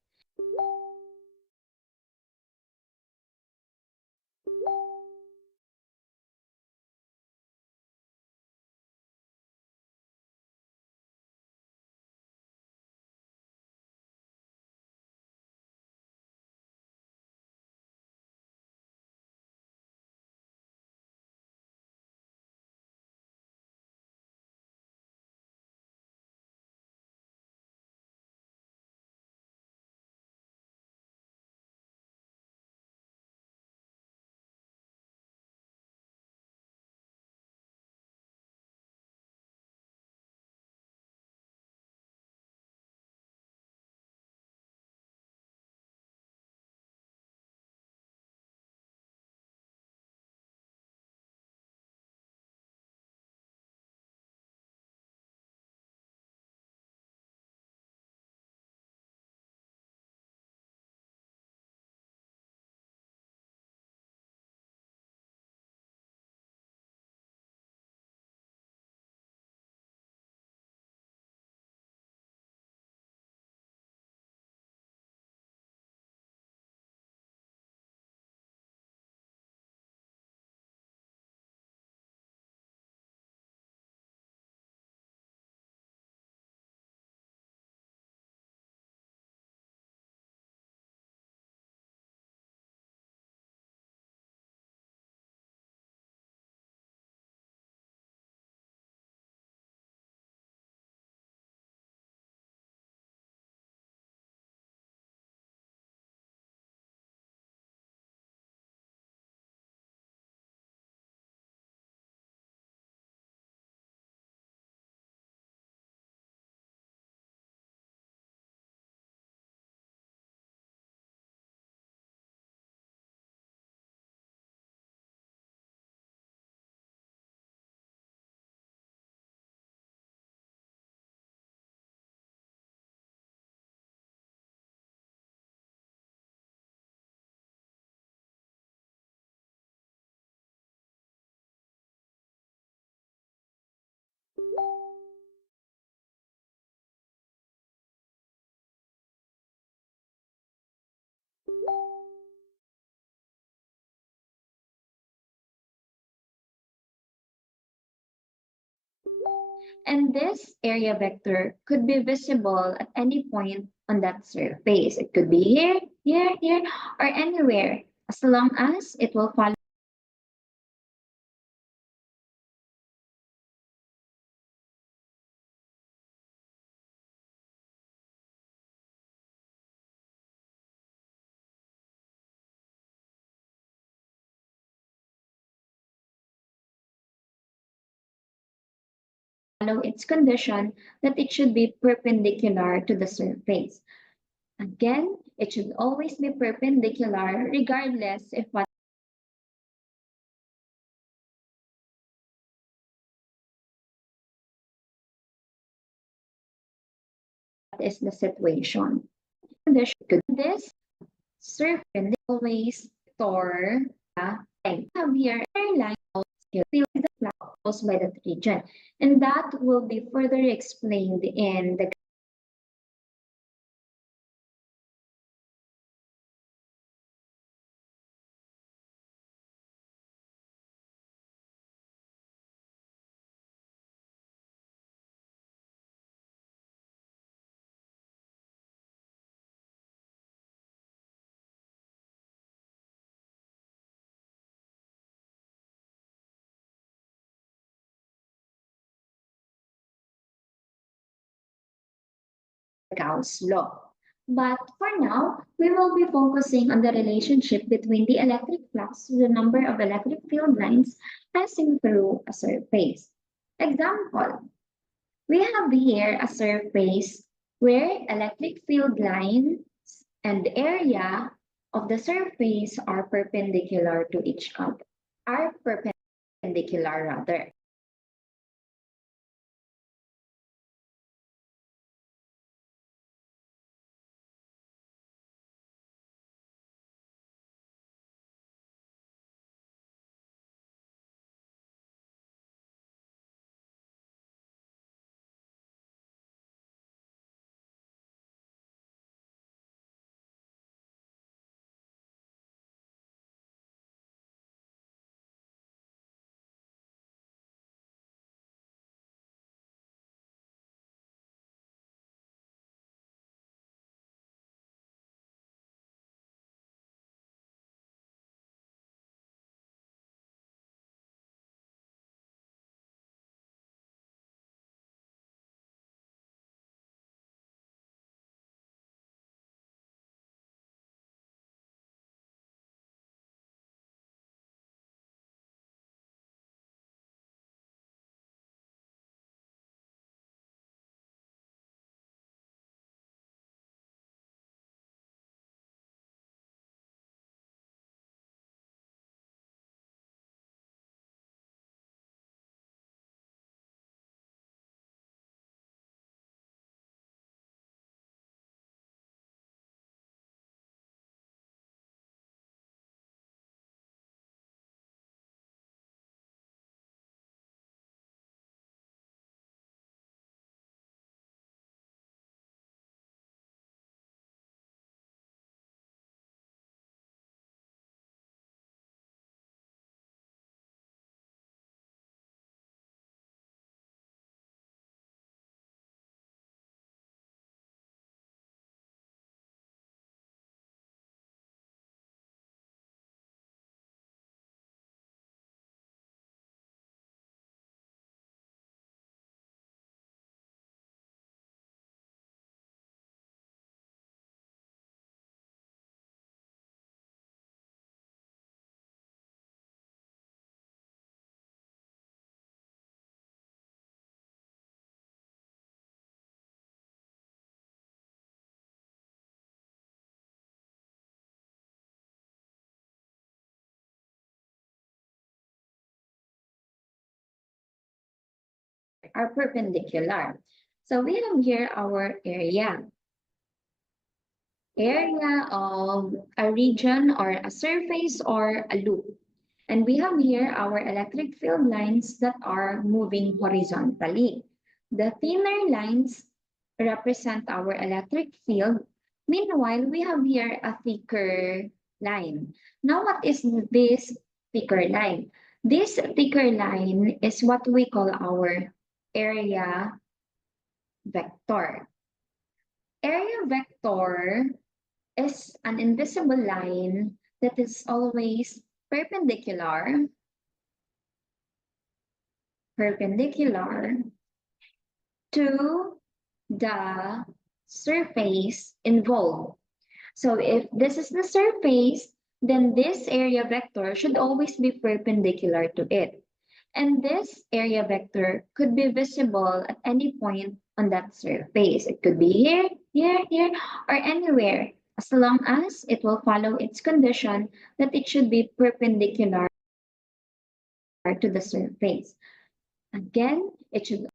And this area vector could be visible at any point on that surface. It could be here, or anywhere, as long as it will follow its condition that it should be perpendicular to the surface. Again, it should always be perpendicular regardless if what is the situation. This serpent always store egg. Have here line fill the clouds by that region. And that will be further explained in the Gauss law. But for now, we will be focusing on the relationship between the electric flux to the number of electric field lines passing through a surface. Example, we have here a surface where electric field lines and the area of the surface are perpendicular to each other, are perpendicular rather. Are perpendicular. So we have here our area of a region or a surface or a loop. And we have here our electric field lines that are moving horizontally. The thinner lines represent our electric field. Meanwhile, we have here a thicker line. Now, what is this thicker line? This thicker line is what we call our area vector. Area vector is an invisible line that is always perpendicular to the surface involved. So if this is the surface, then this area vector should always be perpendicular to it. And this area vector could be visible at any point on that surface. It could be here, here, here, or anywhere, as long as it will follow its condition that it should be perpendicular to the surface. Again, it should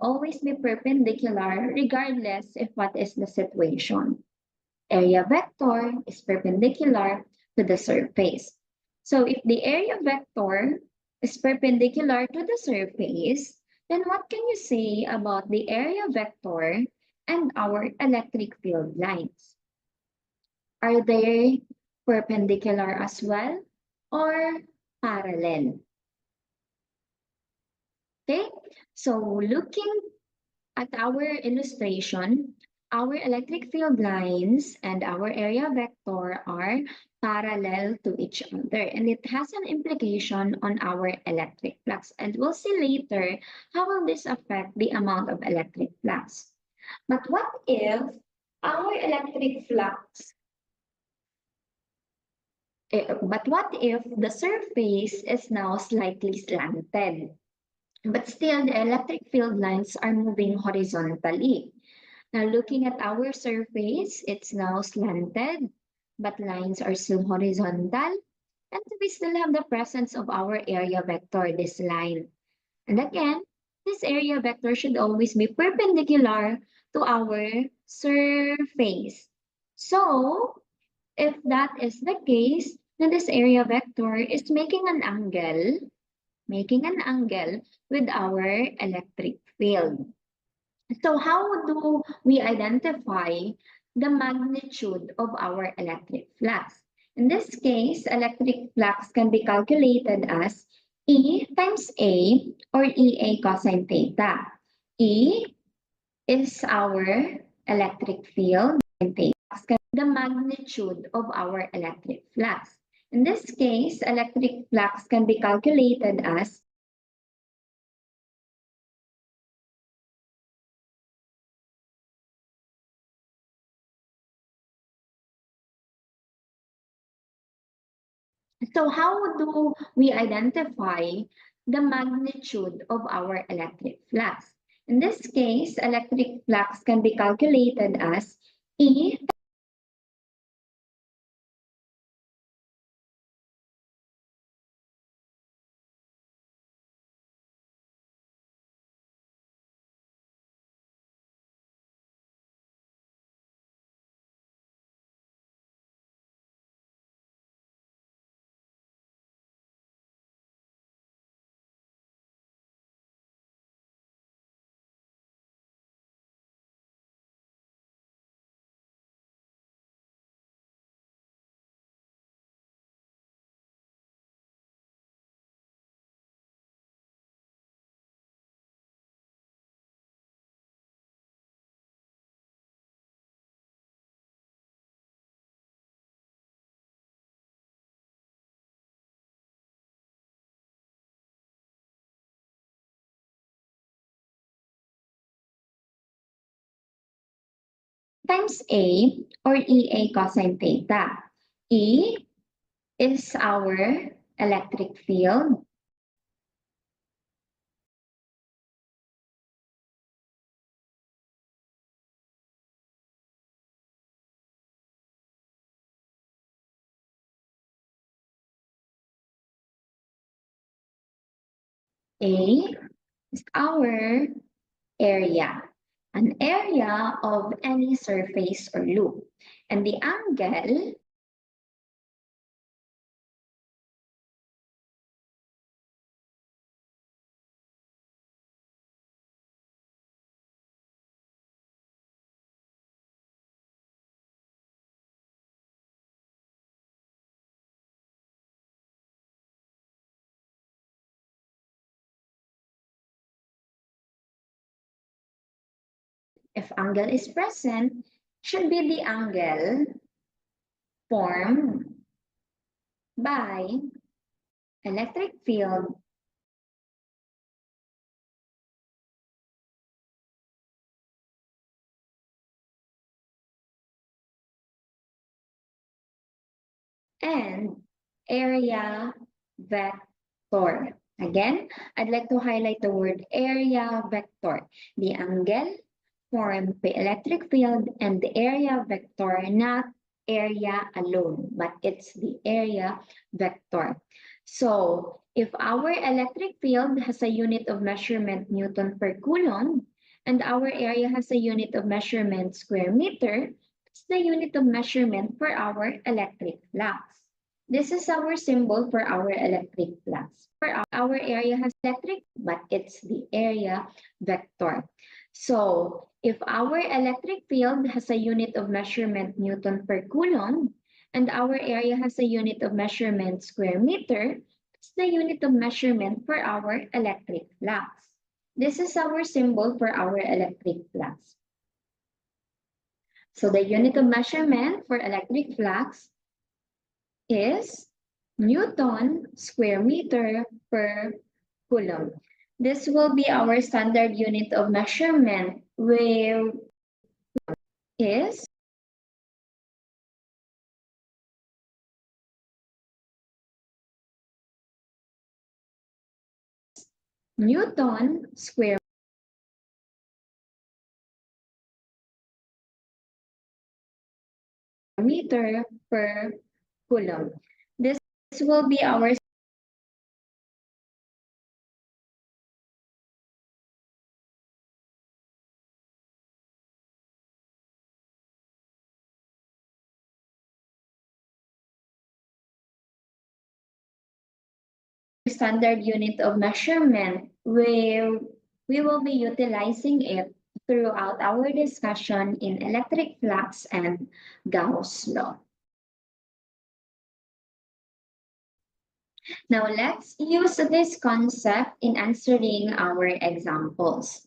always be perpendicular regardless of what is the situation. Area vector is perpendicular to the surface. So if the area vector is perpendicular to the surface, then what can you say about the area vector and our electric field lines? Are they perpendicular as well or parallel? Okay, so looking at our illustration, our electric field lines and our area vector are parallel to each other, and it has an implication on our electric flux. And we'll see later how will this affect the amount of electric flux. But what if our electric flux, but what if the surface is now slightly slanted? But still, the electric field lines are moving horizontally. Now, looking at our surface, it's now slanted, but lines are still horizontal. And we still have the presence of our area vector, this line. And again, this area vector should always be perpendicular to our surface. So, if that is the case, then this area vector is making an angle with our electric field. So how do we identify the magnitude of our electric flux? In this case, electric flux can be calculated as E times A or EA cosine theta. E is our electric field and theta is the magnitude of our electric flux. In this case, electric flux can be calculated as So how do we identify the magnitude of our electric flux? In this case, electric flux can be calculated as E times A or EA cosine theta. E is our electric field. A is our area, an area of any surface or loop. And the angle if angle is present, should be the angle formed by electric field and area vector. Again, I'd like to highlight the word area vector. The angle formed by electric field and the area vector, not area alone, but it's the area vector. So if our electric field has a unit of measurement Newton per Coulomb and our area has a unit of measurement square meter, it's the unit of measurement for our electric flux. This is our symbol for our electric flux. For our area has electric, but it's the area vector. So if our electric field has a unit of measurement Newton per Coulomb, and our area has a unit of measurement square meter, it's the unit of measurement for our electric flux. This is our symbol for our electric flux. So the unit of measurement for electric flux is Newton square meter per Coulomb. This will be our standard unit of measurement, where is Newton square meter per Coulomb. This will be our standard unit of measurement, where we will be utilizing it throughout our discussion in electric flux and Gauss law. Now let's use this concept in answering our examples.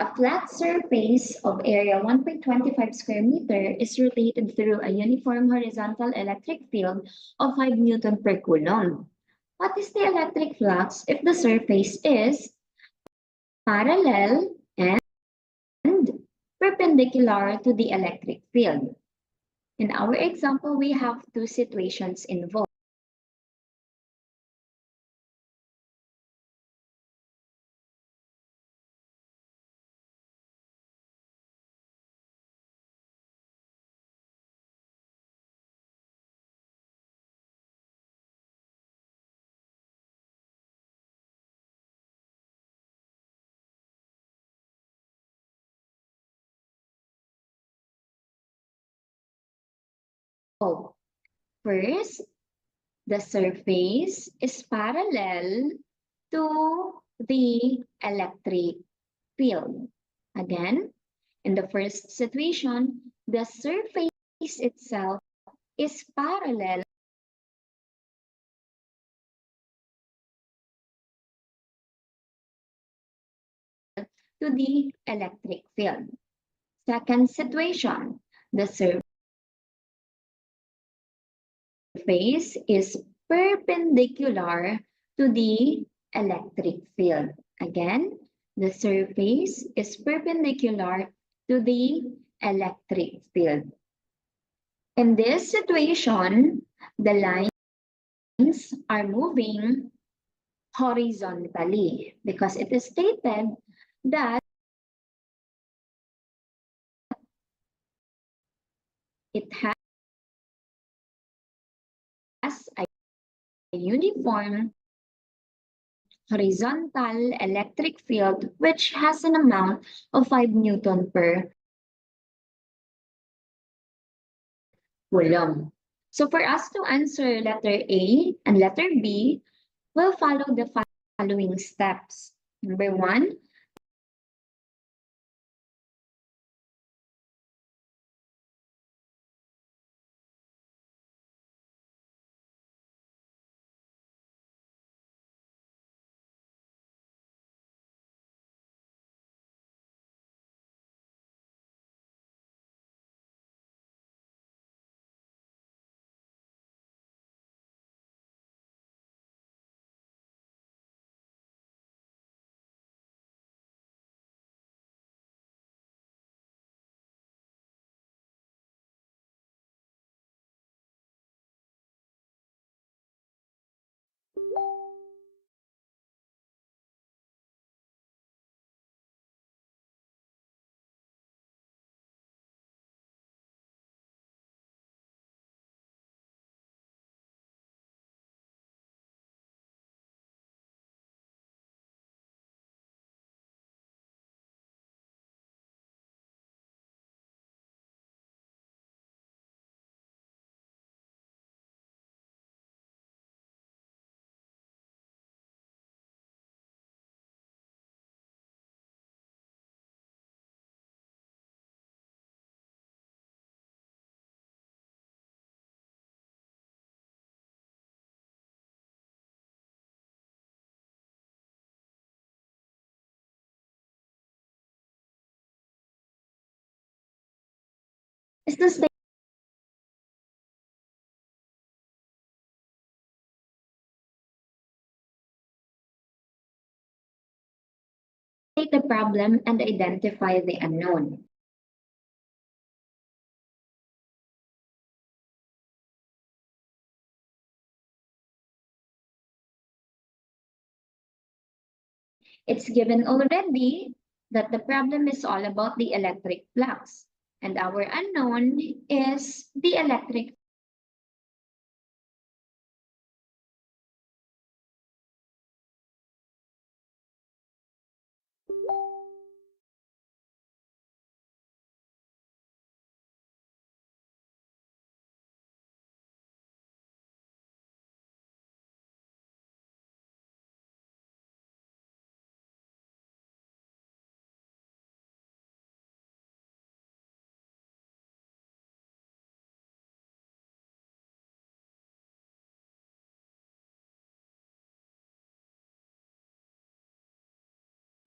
A flat surface of area 1.25 square meter is rotated through a uniform horizontal electric field of 5 Newton per Coulomb. What is the electric flux if the surface is parallel and perpendicular to the electric field? In our example, we have two situations involved. First, the surface is parallel to the electric field. Again, in the first situation, the surface itself is parallel to the electric field. Second situation, the surface is perpendicular to the electric field. Again, the surface is perpendicular to the electric field. In this situation, the lines are moving horizontally because it is stated that it has a uniform horizontal electric field which has an amount of 5 Newton per coulomb. So for us to answer letter A and letter B, we'll follow the following steps. Number one, is to state the problem and identify the unknown. It's given already that the problem is all about the electric flux, and our unknown is the electric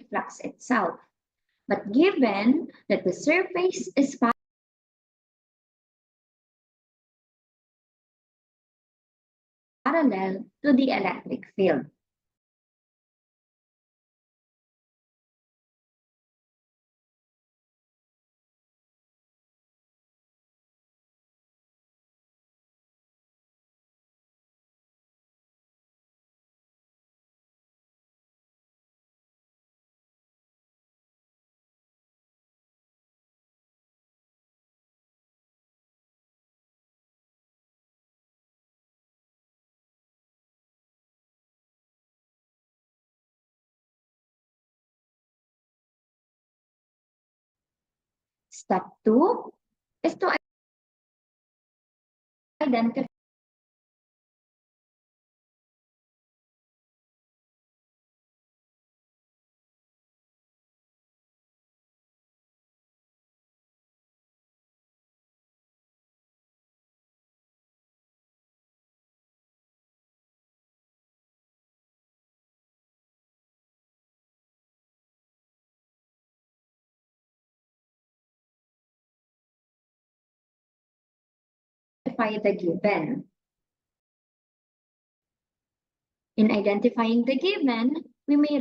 flux itself. But given that the surface is parallel to the electric field, step two is to identify the given. In identifying the given, we may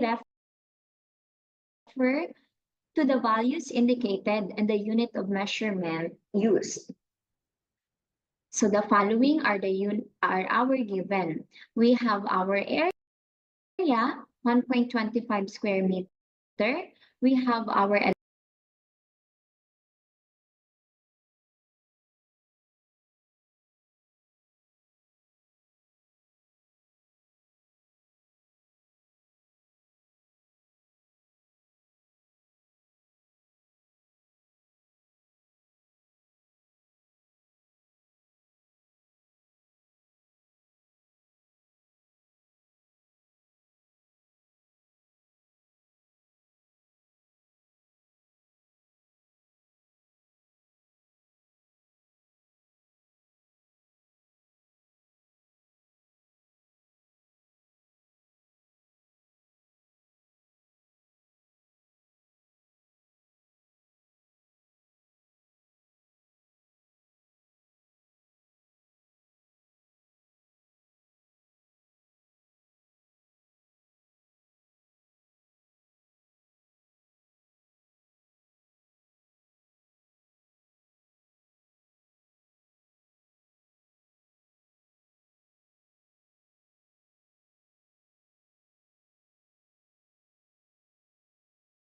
refer to the values indicated and the unit of measurement used. So the following are are our given. We have our area, 1.25 square meter. We have our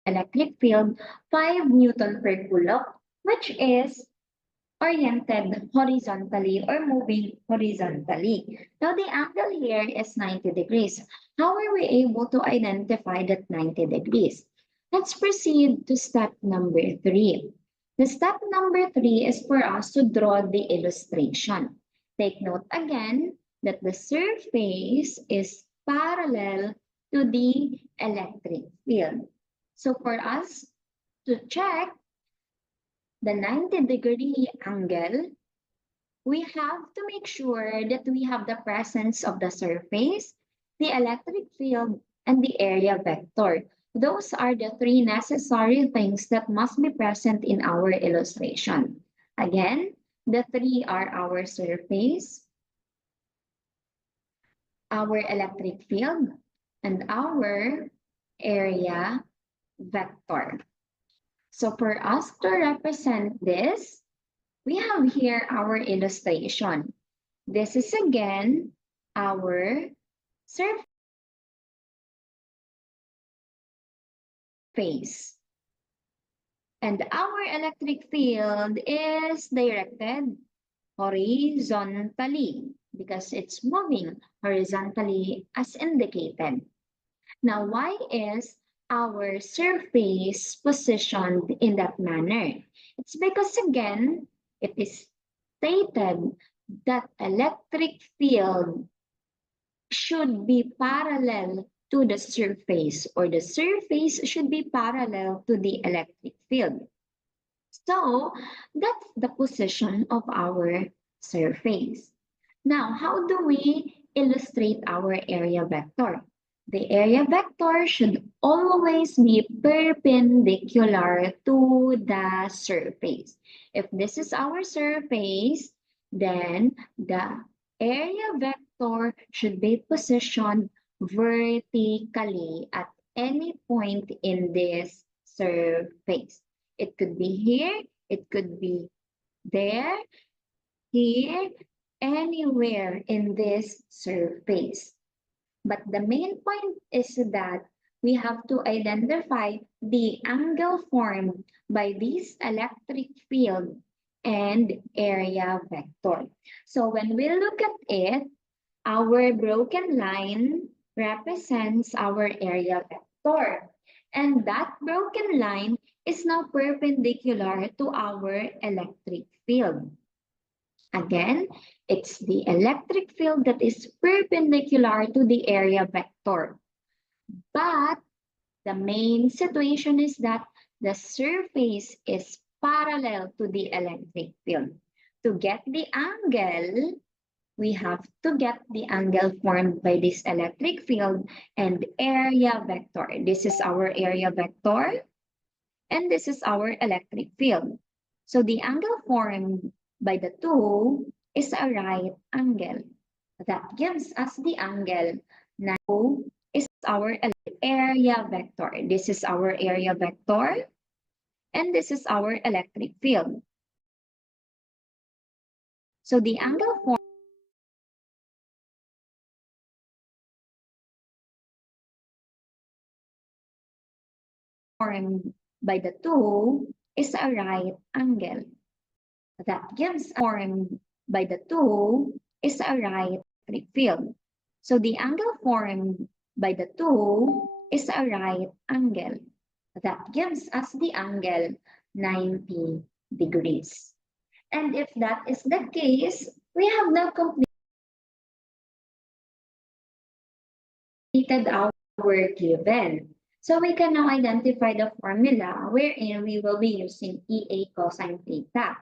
electric field 5 Newton per coulomb, which is oriented horizontally or moving horizontally. Now the angle here is 90 degrees. How are we able to identify that 90 degrees? Let's proceed to step number 3. The step number 3 is for us to draw the illustration. Take note again that the surface is parallel to the electric field. So for us to check the 90-degree angle, we have to make sure that we have the presence of the surface, the electric field, and the area vector. Those are the 3 necessary things that must be present in our illustration. Again, the 3 are our surface, our electric field, and our area vector. So for us to represent this, we have here our illustration. This is again our surface. And our electric field is directed horizontally because it's moving horizontally as indicated. Now, why is our surface positioned in that manner? It's because, again, it is stated that electric field should be parallel to the surface, or the surface should be parallel to the electric field. So that's the position of our surface. Now, how do we illustrate our area vector? The area vector should always be perpendicular to the surface. If this is our surface, then the area vector should be positioned vertically at any point in this surface. It could be here, it could be there, here, anywhere in this surface. But the main point is that we have to identify the angle formed by this electric field and area vector. So when we look at it, our broken line represents our area vector. And that broken line is now perpendicular to our electric field. Again, it's the electric field that is perpendicular to the area vector. But the main situation is that the surface is parallel to the electric field. To get the angle, we have to get the angle formed by this electric field and area vector. This is our area vector, and this is our electric field. So the angle formed by the two is a right angle. That gives us the angle. Now is our area vector. This is our area vector, and this is our electric field. So the angle formed by the two is a right angle. That gives formed by the two is a right electric field. So the angle formed by the two is a right angle. That gives us the angle 90 degrees. And if that is the case, we have now completed our given. So we can now identify the formula wherein we will be using EA cosine theta.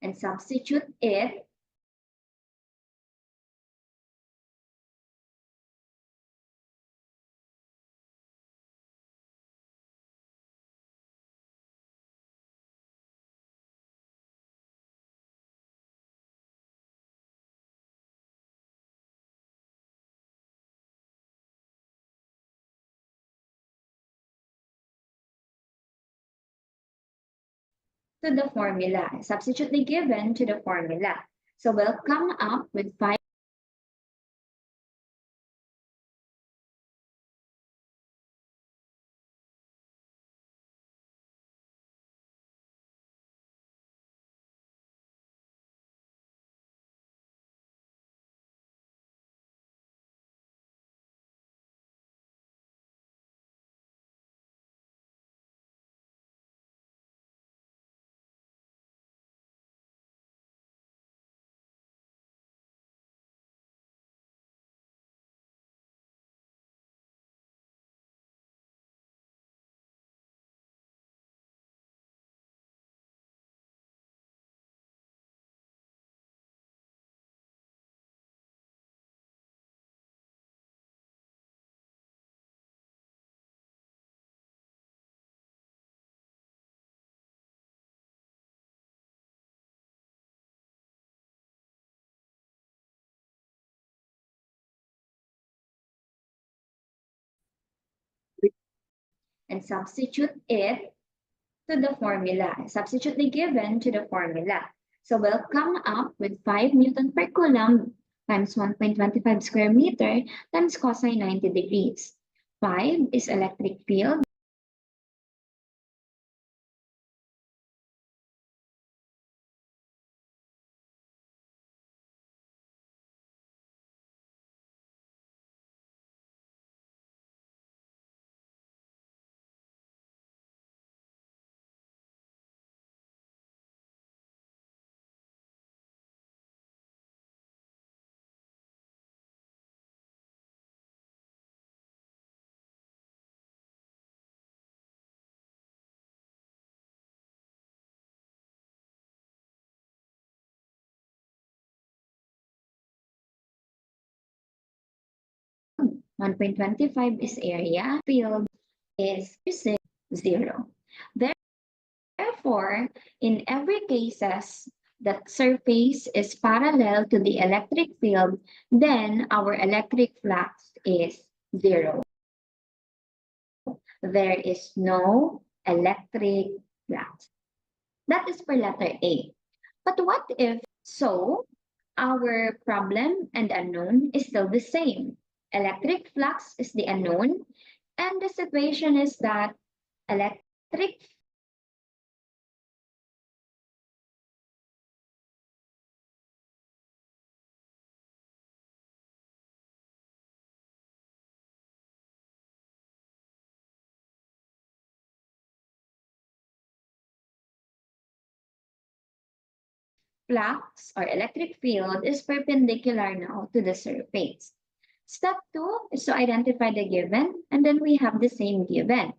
And substitute it to the formula. Substitute the given to the formula. So we'll come up with 5. And substitute it to the formula. Substitute the given to the formula. So we'll come up with 5 Newton per Coulomb times 1.25 square meter times cosine 90 degrees. 5 is electric field. 1.25 is area, field is 0. Therefore, in every cases the surface is parallel to the electric field, then our electric flux is 0. There is no electric flux. That is for letter A. But what if so? Our problem and unknown is still the same. Electric flux is the unknown, and the situation is that electric flux or electric field is perpendicular now to the surface. Step 2 is to identify the given, and then we have the same given.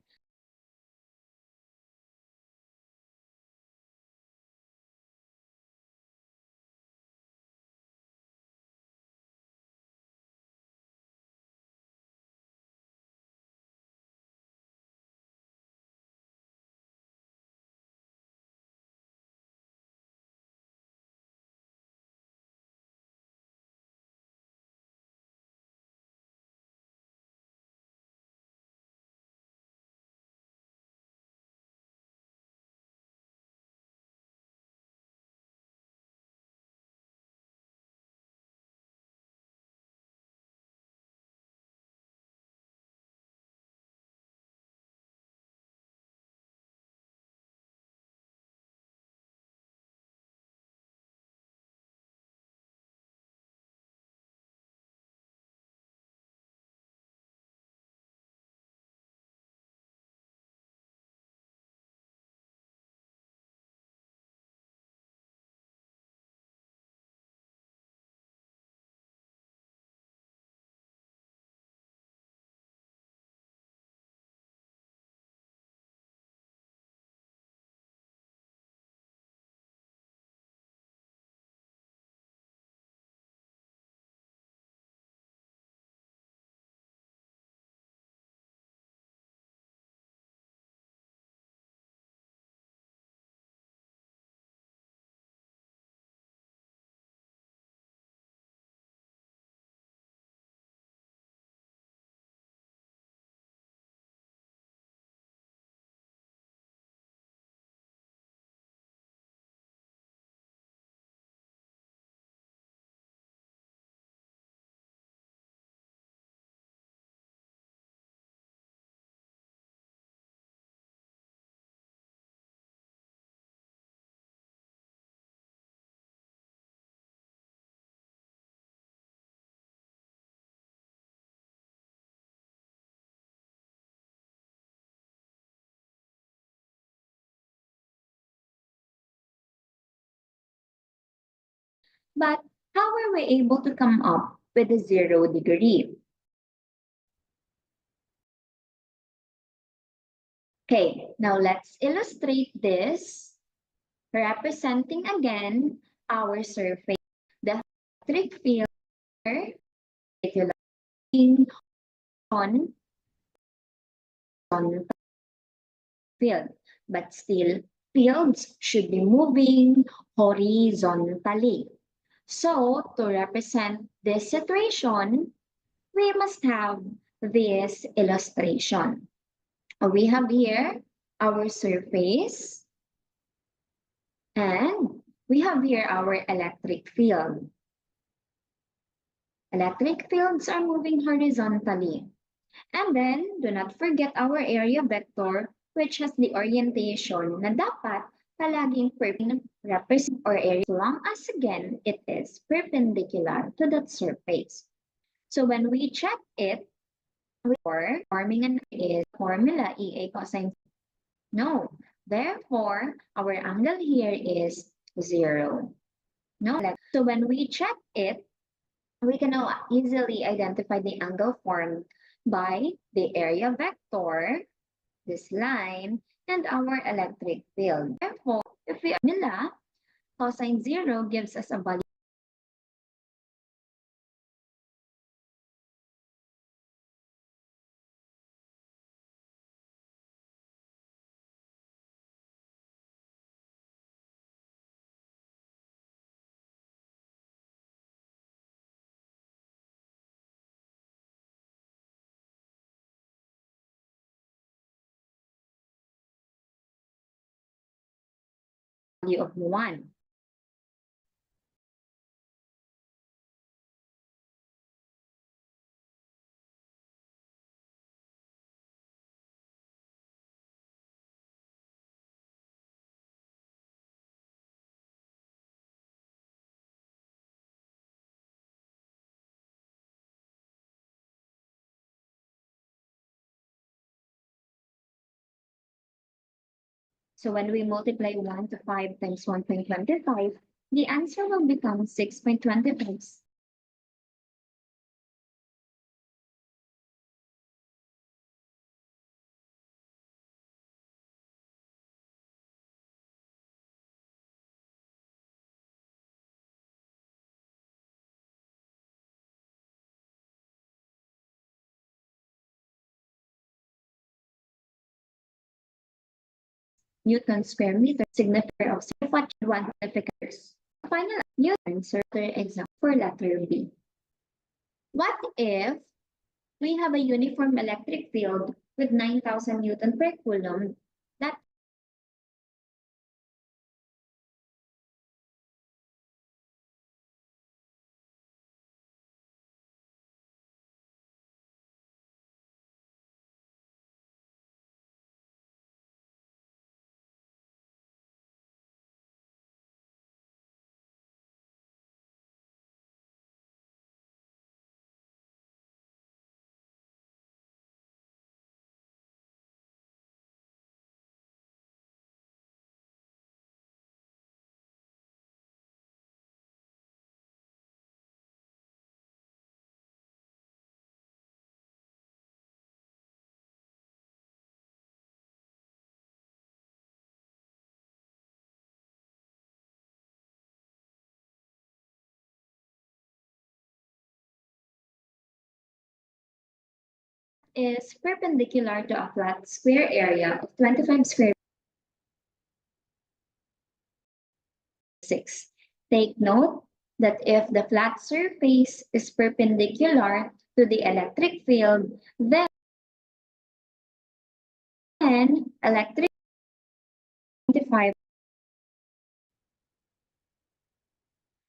But how were we able to come up with a 0 degree? Okay, now let's illustrate this, representing again our surface. The electric field on on field, but still fields should be moving horizontally. So to represent this situation, we must have this illustration. We have here our surface and we have here our electric field. Electric fields are moving horizontally. And then, do not forget our area vector, which has the orientation na dapat palaging represent or area as long as again it is perpendicular to that surface. So when we check it, we're forming an is formula EA cosine. No. Therefore, our angle here is 0. No. So when we check it, we can now easily identify the angle formed by the area vector, this line, and our electric field. Therefore, if we formula, cosine 0 gives us a value value of 1. So when we multiply 1 to 5 times 1.25, the answer will become 6.25. Newton square meter, signifier of what one significers. Final Newton circular example for letter B. What if we have a uniform electric field with 9,000 Newton per coulomb? That is perpendicular to a flat square area of 25 square 6. Take note that if the flat surface is perpendicular to the electric field, then electric 25.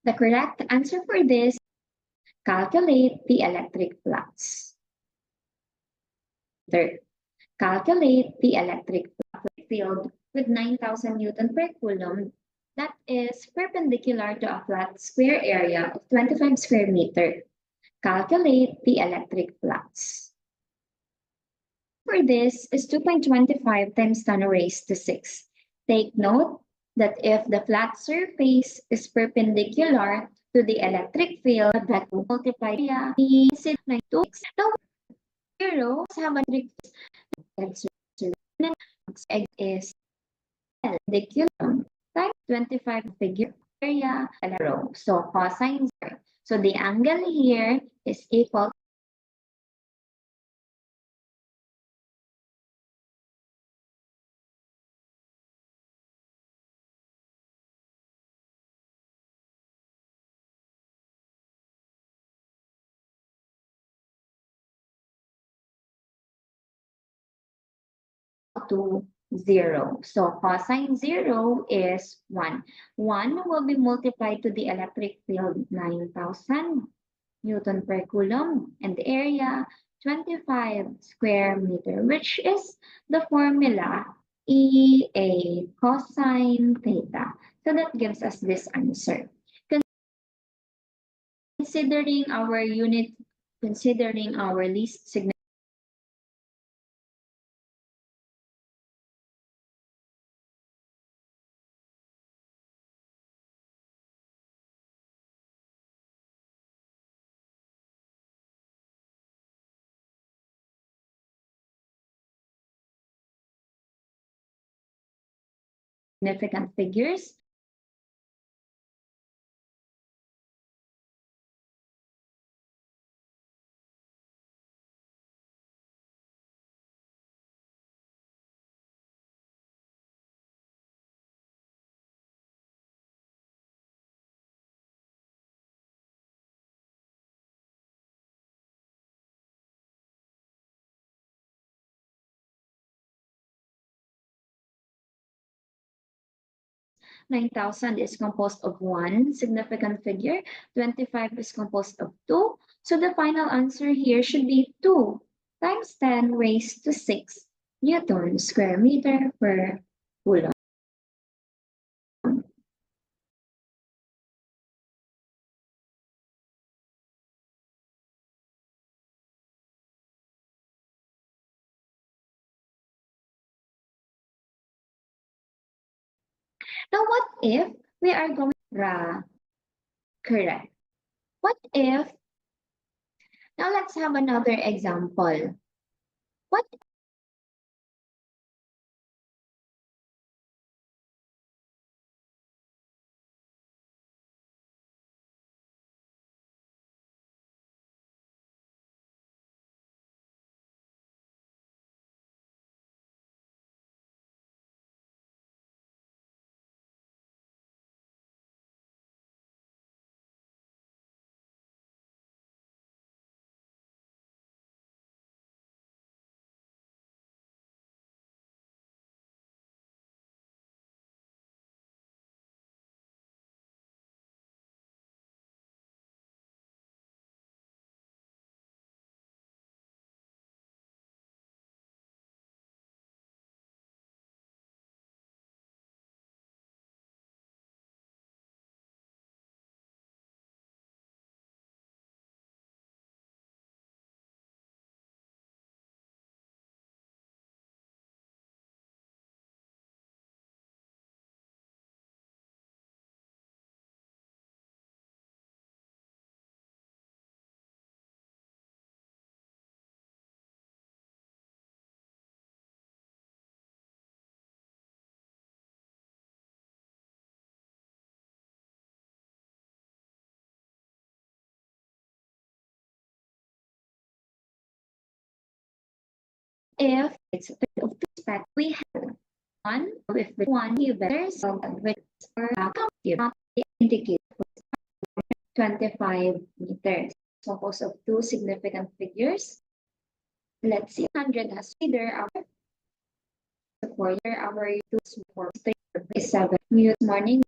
The correct answer for this, calculate the electric flux. Third, calculate the electric field with 9,000 Newton per coulomb that is perpendicular to a flat square area of 25 square meter. Calculate the electric flux. For this is 2.25 times 10 raised to 6. Take note that if the flat surface is perpendicular to the electric field that multiply the 6 now 0 have a egg is perpendicular times 25 figure area 0. So cosine 0. So the angle here is equal to 0. So cosine 0 is 1. 1 will be multiplied to the electric field 9,000 Newton per coulomb and the area 25 square meter, which is the formula EA cosine theta. So that gives us this answer. Considering our unit, considering our least significant figures, 9,000 is composed of one significant figure, 25 is composed of two. So the final answer here should be 2 times 10 raised to 6 Newton square meter per coulomb. Now, what if we are going correct? What if, now let's have another example. What if it's a bit of respect, we have one with one you better which are indicate 25 meters. Composed of two significant figures. Let's see, 100 has either our support, our 2 support, 7 news morning.